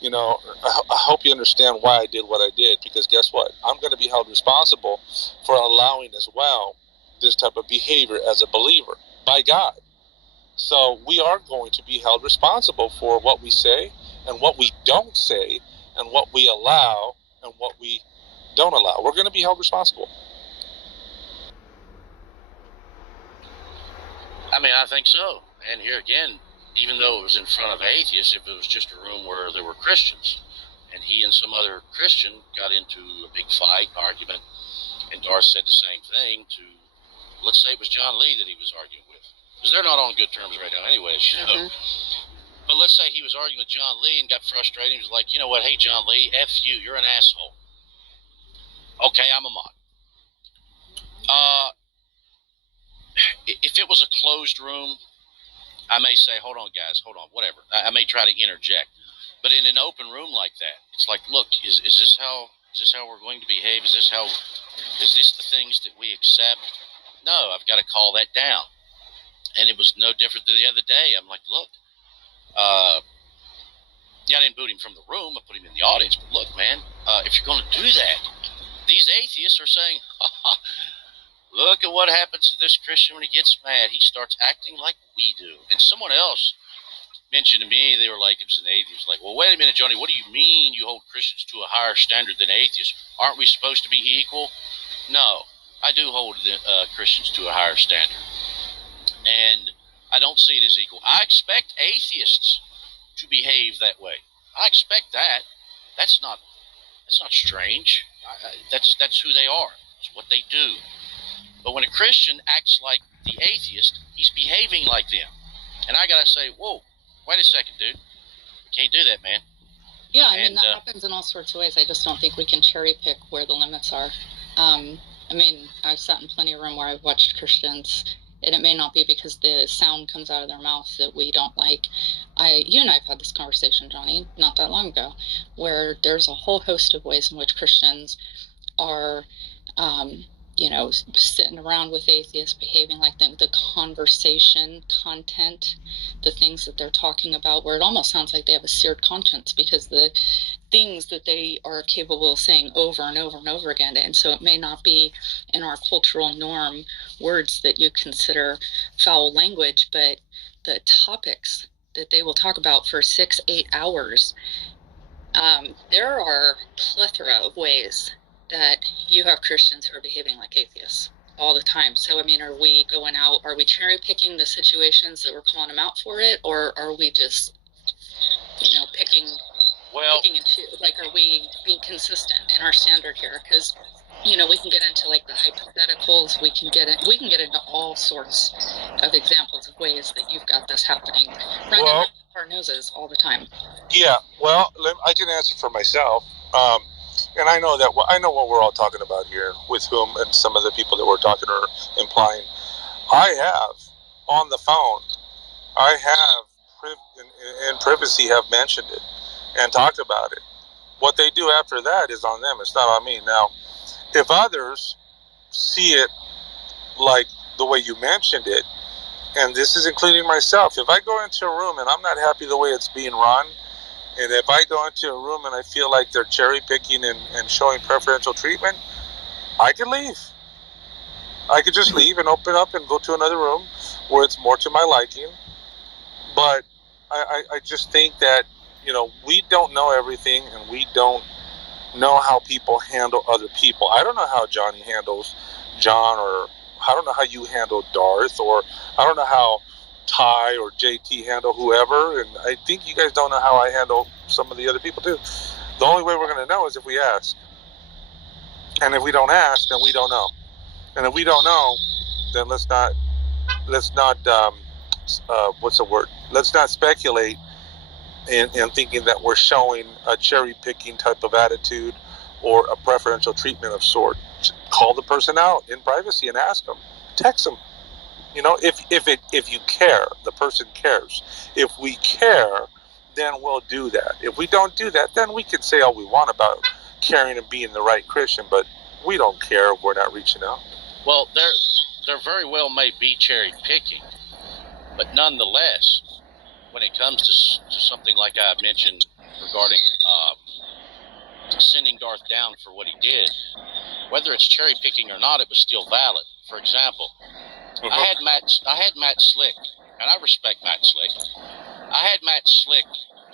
you know, I hope you understand why I did what I did, because guess what? I'm going to be held responsible for allowing as well this type of behavior as a believer by God. So we are going to be held responsible for what we say and what we don't say and what we allow and what we don't allow. We're going to be held responsible. I mean, I think so. And here again, even though it was in front of atheists, if it was just a room where there were Christians, and he and some other Christian got into a big fight, argument, and Darth said the same thing to, let's say it was John Lee that he was arguing with, because they're not on good terms right now anyway, you know. But let's say he was arguing with John Lee and got frustrated. He was like, you know what, hey, John Lee, F you, you're an asshole. Okay, I'm a mod. If it was a closed room, I may say, hold on, guys, hold on, whatever. I may try to interject. But in an open room like that, it's like, look, is this how we're going to behave? Is this the things that we accept? No, I've got to call that down. And it was no different than the other day. I'm like, look, yeah, I didn't boot him from the room. I put him in the audience. But look, man, if you're going to do that, these atheists are saying, look at what happens to this Christian when he gets mad. He starts acting like we do. And someone else mentioned to me, they were like, it was an atheist, like, well, wait a minute, Johnny, what do you mean you hold Christians to a higher standard than atheists? Aren't we supposed to be equal? No, I do hold Christians to a higher standard. And I don't see it as equal. I expect atheists to behave that way. I expect that. That's not strange. That's who they are. It's what they do. But when a Christian acts like the atheist, he's behaving like them. And I got to say, whoa, wait a second, dude. We can't do that, man. Yeah, I mean, that happens in all sorts of ways. I just don't think we can cherry pick where the limits are. I mean, I've sat in plenty of room where I've watched Christians, and it may not be because the sound comes out of their mouth that we don't like. You and I have had this conversation, Johnny, not that long ago, where there's a whole host of ways in which Christians are you know, sitting around with atheists, behaving like them, the conversation content, the things that they're talking about, where it almost sounds like they have a seared conscience because the things that they are capable of saying over and over and over again. And so it may not be in our cultural norm words that you consider foul language, but the topics that they will talk about for 6-8 hours, there are a plethora of ways that you have Christians who are behaving like atheists all the time. So, I mean, are we going out, are we cherry picking the situations that we're calling them out for it, or are we just, you know, picking and choose? Like, are we being consistent in our standard here? Because, you know, we can get into like the hypotheticals, we can get into all sorts of examples of ways that you've got this happening right under our noses all the time. Yeah, well, I can answer for myself. And I know what we're all talking about here, with whom and some of the people that we're talking are implying. I have on the phone, in privacy have mentioned it and talked about it. What they do after that is on them. It's not on me. Now, if others see it like the way you mentioned it, and this is including myself, if I go into a room and I'm not happy the way it's being run, and if I go into a room and I feel like they're cherry picking and showing preferential treatment, I could leave. I could just leave and open up and go to another room where it's more to my liking. But I just think that, you know, we don't know everything, and we don't know how people handle other people. I don't know how Johnny handles John, or I don't know how you handle Darth, or I don't know how Ty or JT handle whoever, and I think you guys don't know how I handle some of the other people too. The only way we're going to know is if we ask. And if we don't ask, then we don't know. And if we don't know, then let's not what's the word? Let's not speculate in thinking that we're showing a cherry-picking type of attitude or a preferential treatment of sort. Call the person out in privacy and ask them. Text them. You know, if you care, the person cares. If we care, then we'll do that. If we don't do that, then we can say all we want about caring and being the right Christian, but we don't care if we're not reaching out. Well, there very well may be cherry picking, but nonetheless, when it comes to something like I mentioned regarding sending Darth down for what he did, whether it's cherry picking or not, it was still valid. For example, I had Matt Slick, and I respect Matt Slick. I had Matt Slick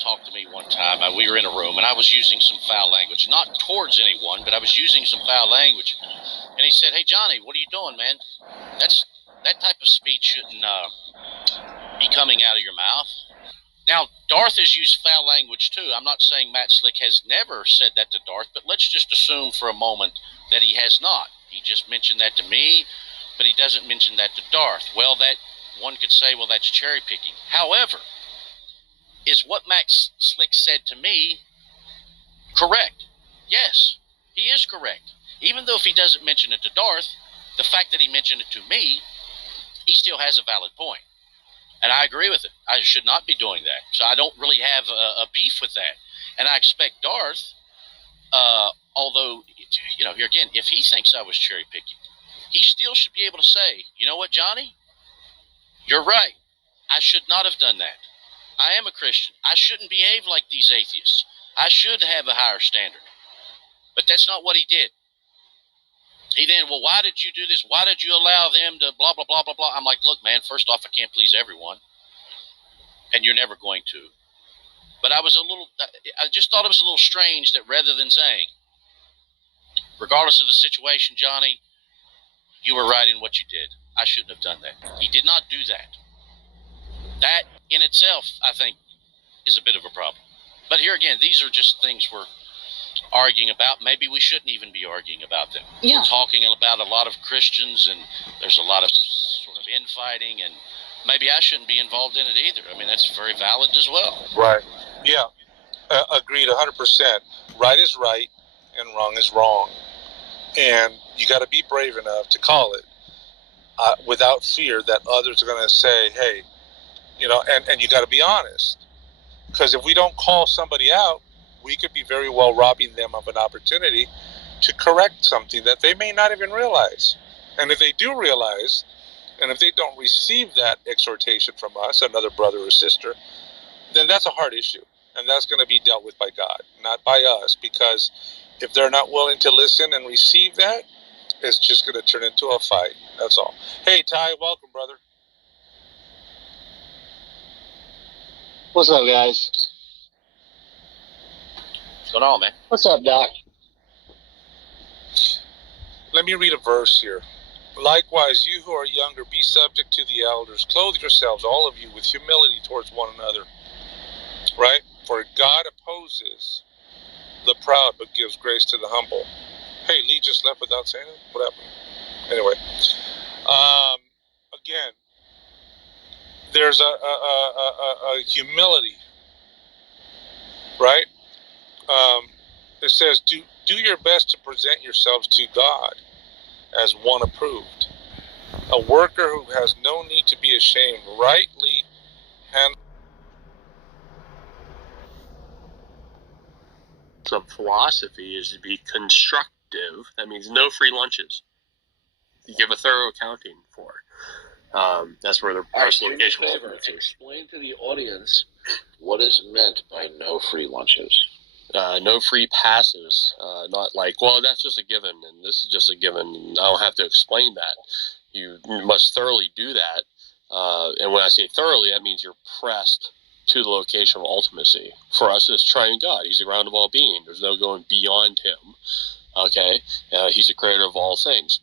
talk to me one time. We were in a room, and I was using some foul language, not towards anyone, but I was using some foul language. And he said, "Hey, Johnny, what are you doing, man? That type of speech shouldn't be coming out of your mouth." Now, Darth has used foul language too. I'm not saying Matt Slick has never said that to Darth, but let's just assume for a moment that he has not. He just mentioned that to me, but he doesn't mention that to Darth. Well, that one could say, well, that's cherry picking. However, is what Matt Slick said to me correct? Yes, he is correct. Even though if he doesn't mention it to Darth, the fact that he mentioned it to me, he still has a valid point. And I agree with it. I should not be doing that. So I don't really have a beef with that. And I expect Darth, although, you know, here again, if he thinks I was cherry picking, he still should be able to say, you know what, Johnny? You're right. I should not have done that. I am a Christian. I shouldn't behave like these atheists. I should have a higher standard. But that's not what he did. He then, well, why did you do this? Why did you allow them to blah, blah, blah, blah, blah? I'm like, look, man, first off, I can't please everyone. And you're never going to. But I just thought it was a little strange that rather than saying, regardless of the situation, Johnny, you were right in what you did. I shouldn't have done that. He did not do that. That in itself, I think, is a bit of a problem. But here again, these are just things we're arguing about. Maybe we shouldn't even be arguing about them. Yeah. We're talking about a lot of Christians, and there's a lot of sort of infighting, and maybe I shouldn't be involved in it either. I mean, that's very valid as well. Right. Yeah. Agreed 100%. Right is right and wrong is wrong. And you got to be brave enough to call it without fear that others are going to say, hey, you know, and you got to be honest. Because if we don't call somebody out, we could be very well robbing them of an opportunity to correct something that they may not even realize. And if they do realize, and if they don't receive that exhortation from us, another brother or sister, then that's a hard issue. And that's going to be dealt with by God, not by us. Because if they're not willing to listen and receive that, it's just going to turn into a fight. That's all. Hey, Ty, welcome, brother. What's up, guys? What's going on, man? What's up, Doc? Let me read a verse here. Likewise, you who are younger, be subject to the elders. Clothe yourselves, all of you, with humility towards one another. Right? For God opposes the proud, but gives grace to the humble. Hey, Lee just left without saying it? What happened? Anyway. Again, there's a humility. Right? It says, do your best to present yourselves to God as one approved, a worker who has no need to be ashamed, rightly handling. Of philosophy is to be constructive. That means no free lunches. You give a thorough accounting for. That's where the personal engagement is. Explain to the audience what is meant by no free lunches. No free passes. Not like, well, that's just a given, and this is just a given. I don't have to explain that. You must thoroughly do that. And when I say thoroughly, that means you're pressed to the location of ultimacy. For us, it's triune God. He's the ground of all being. There's no going beyond him. Okay? He's the creator of all things.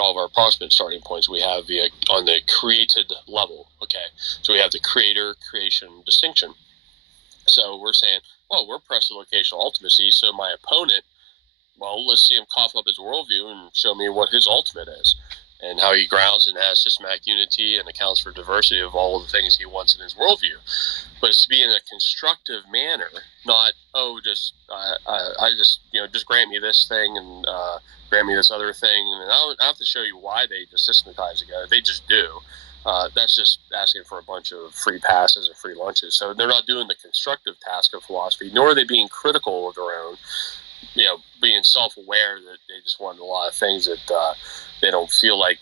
all of our approximate starting points we have on the created level. Okay, so we have the creator, creation, distinction. So we're saying, well, we're press-locational ultimacy, so my opponent, well, let's see him cough up his worldview and show me what his ultimate is and how he grounds and has systematic unity and accounts for diversity of all of the things he wants in his worldview. But it's to be in a constructive manner, not, just grant me this thing and grant me this other thing. And I don't have to show you why they just systematize together. They just do. That's just asking for a bunch of free passes and free lunches. So they're not doing the constructive task of philosophy, nor are they being critical of their own, being self-aware that they just want a lot of things that they don't feel like,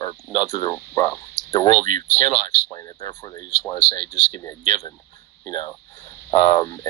or not that their worldview cannot explain it. Therefore, they just want to say, just give me a given, and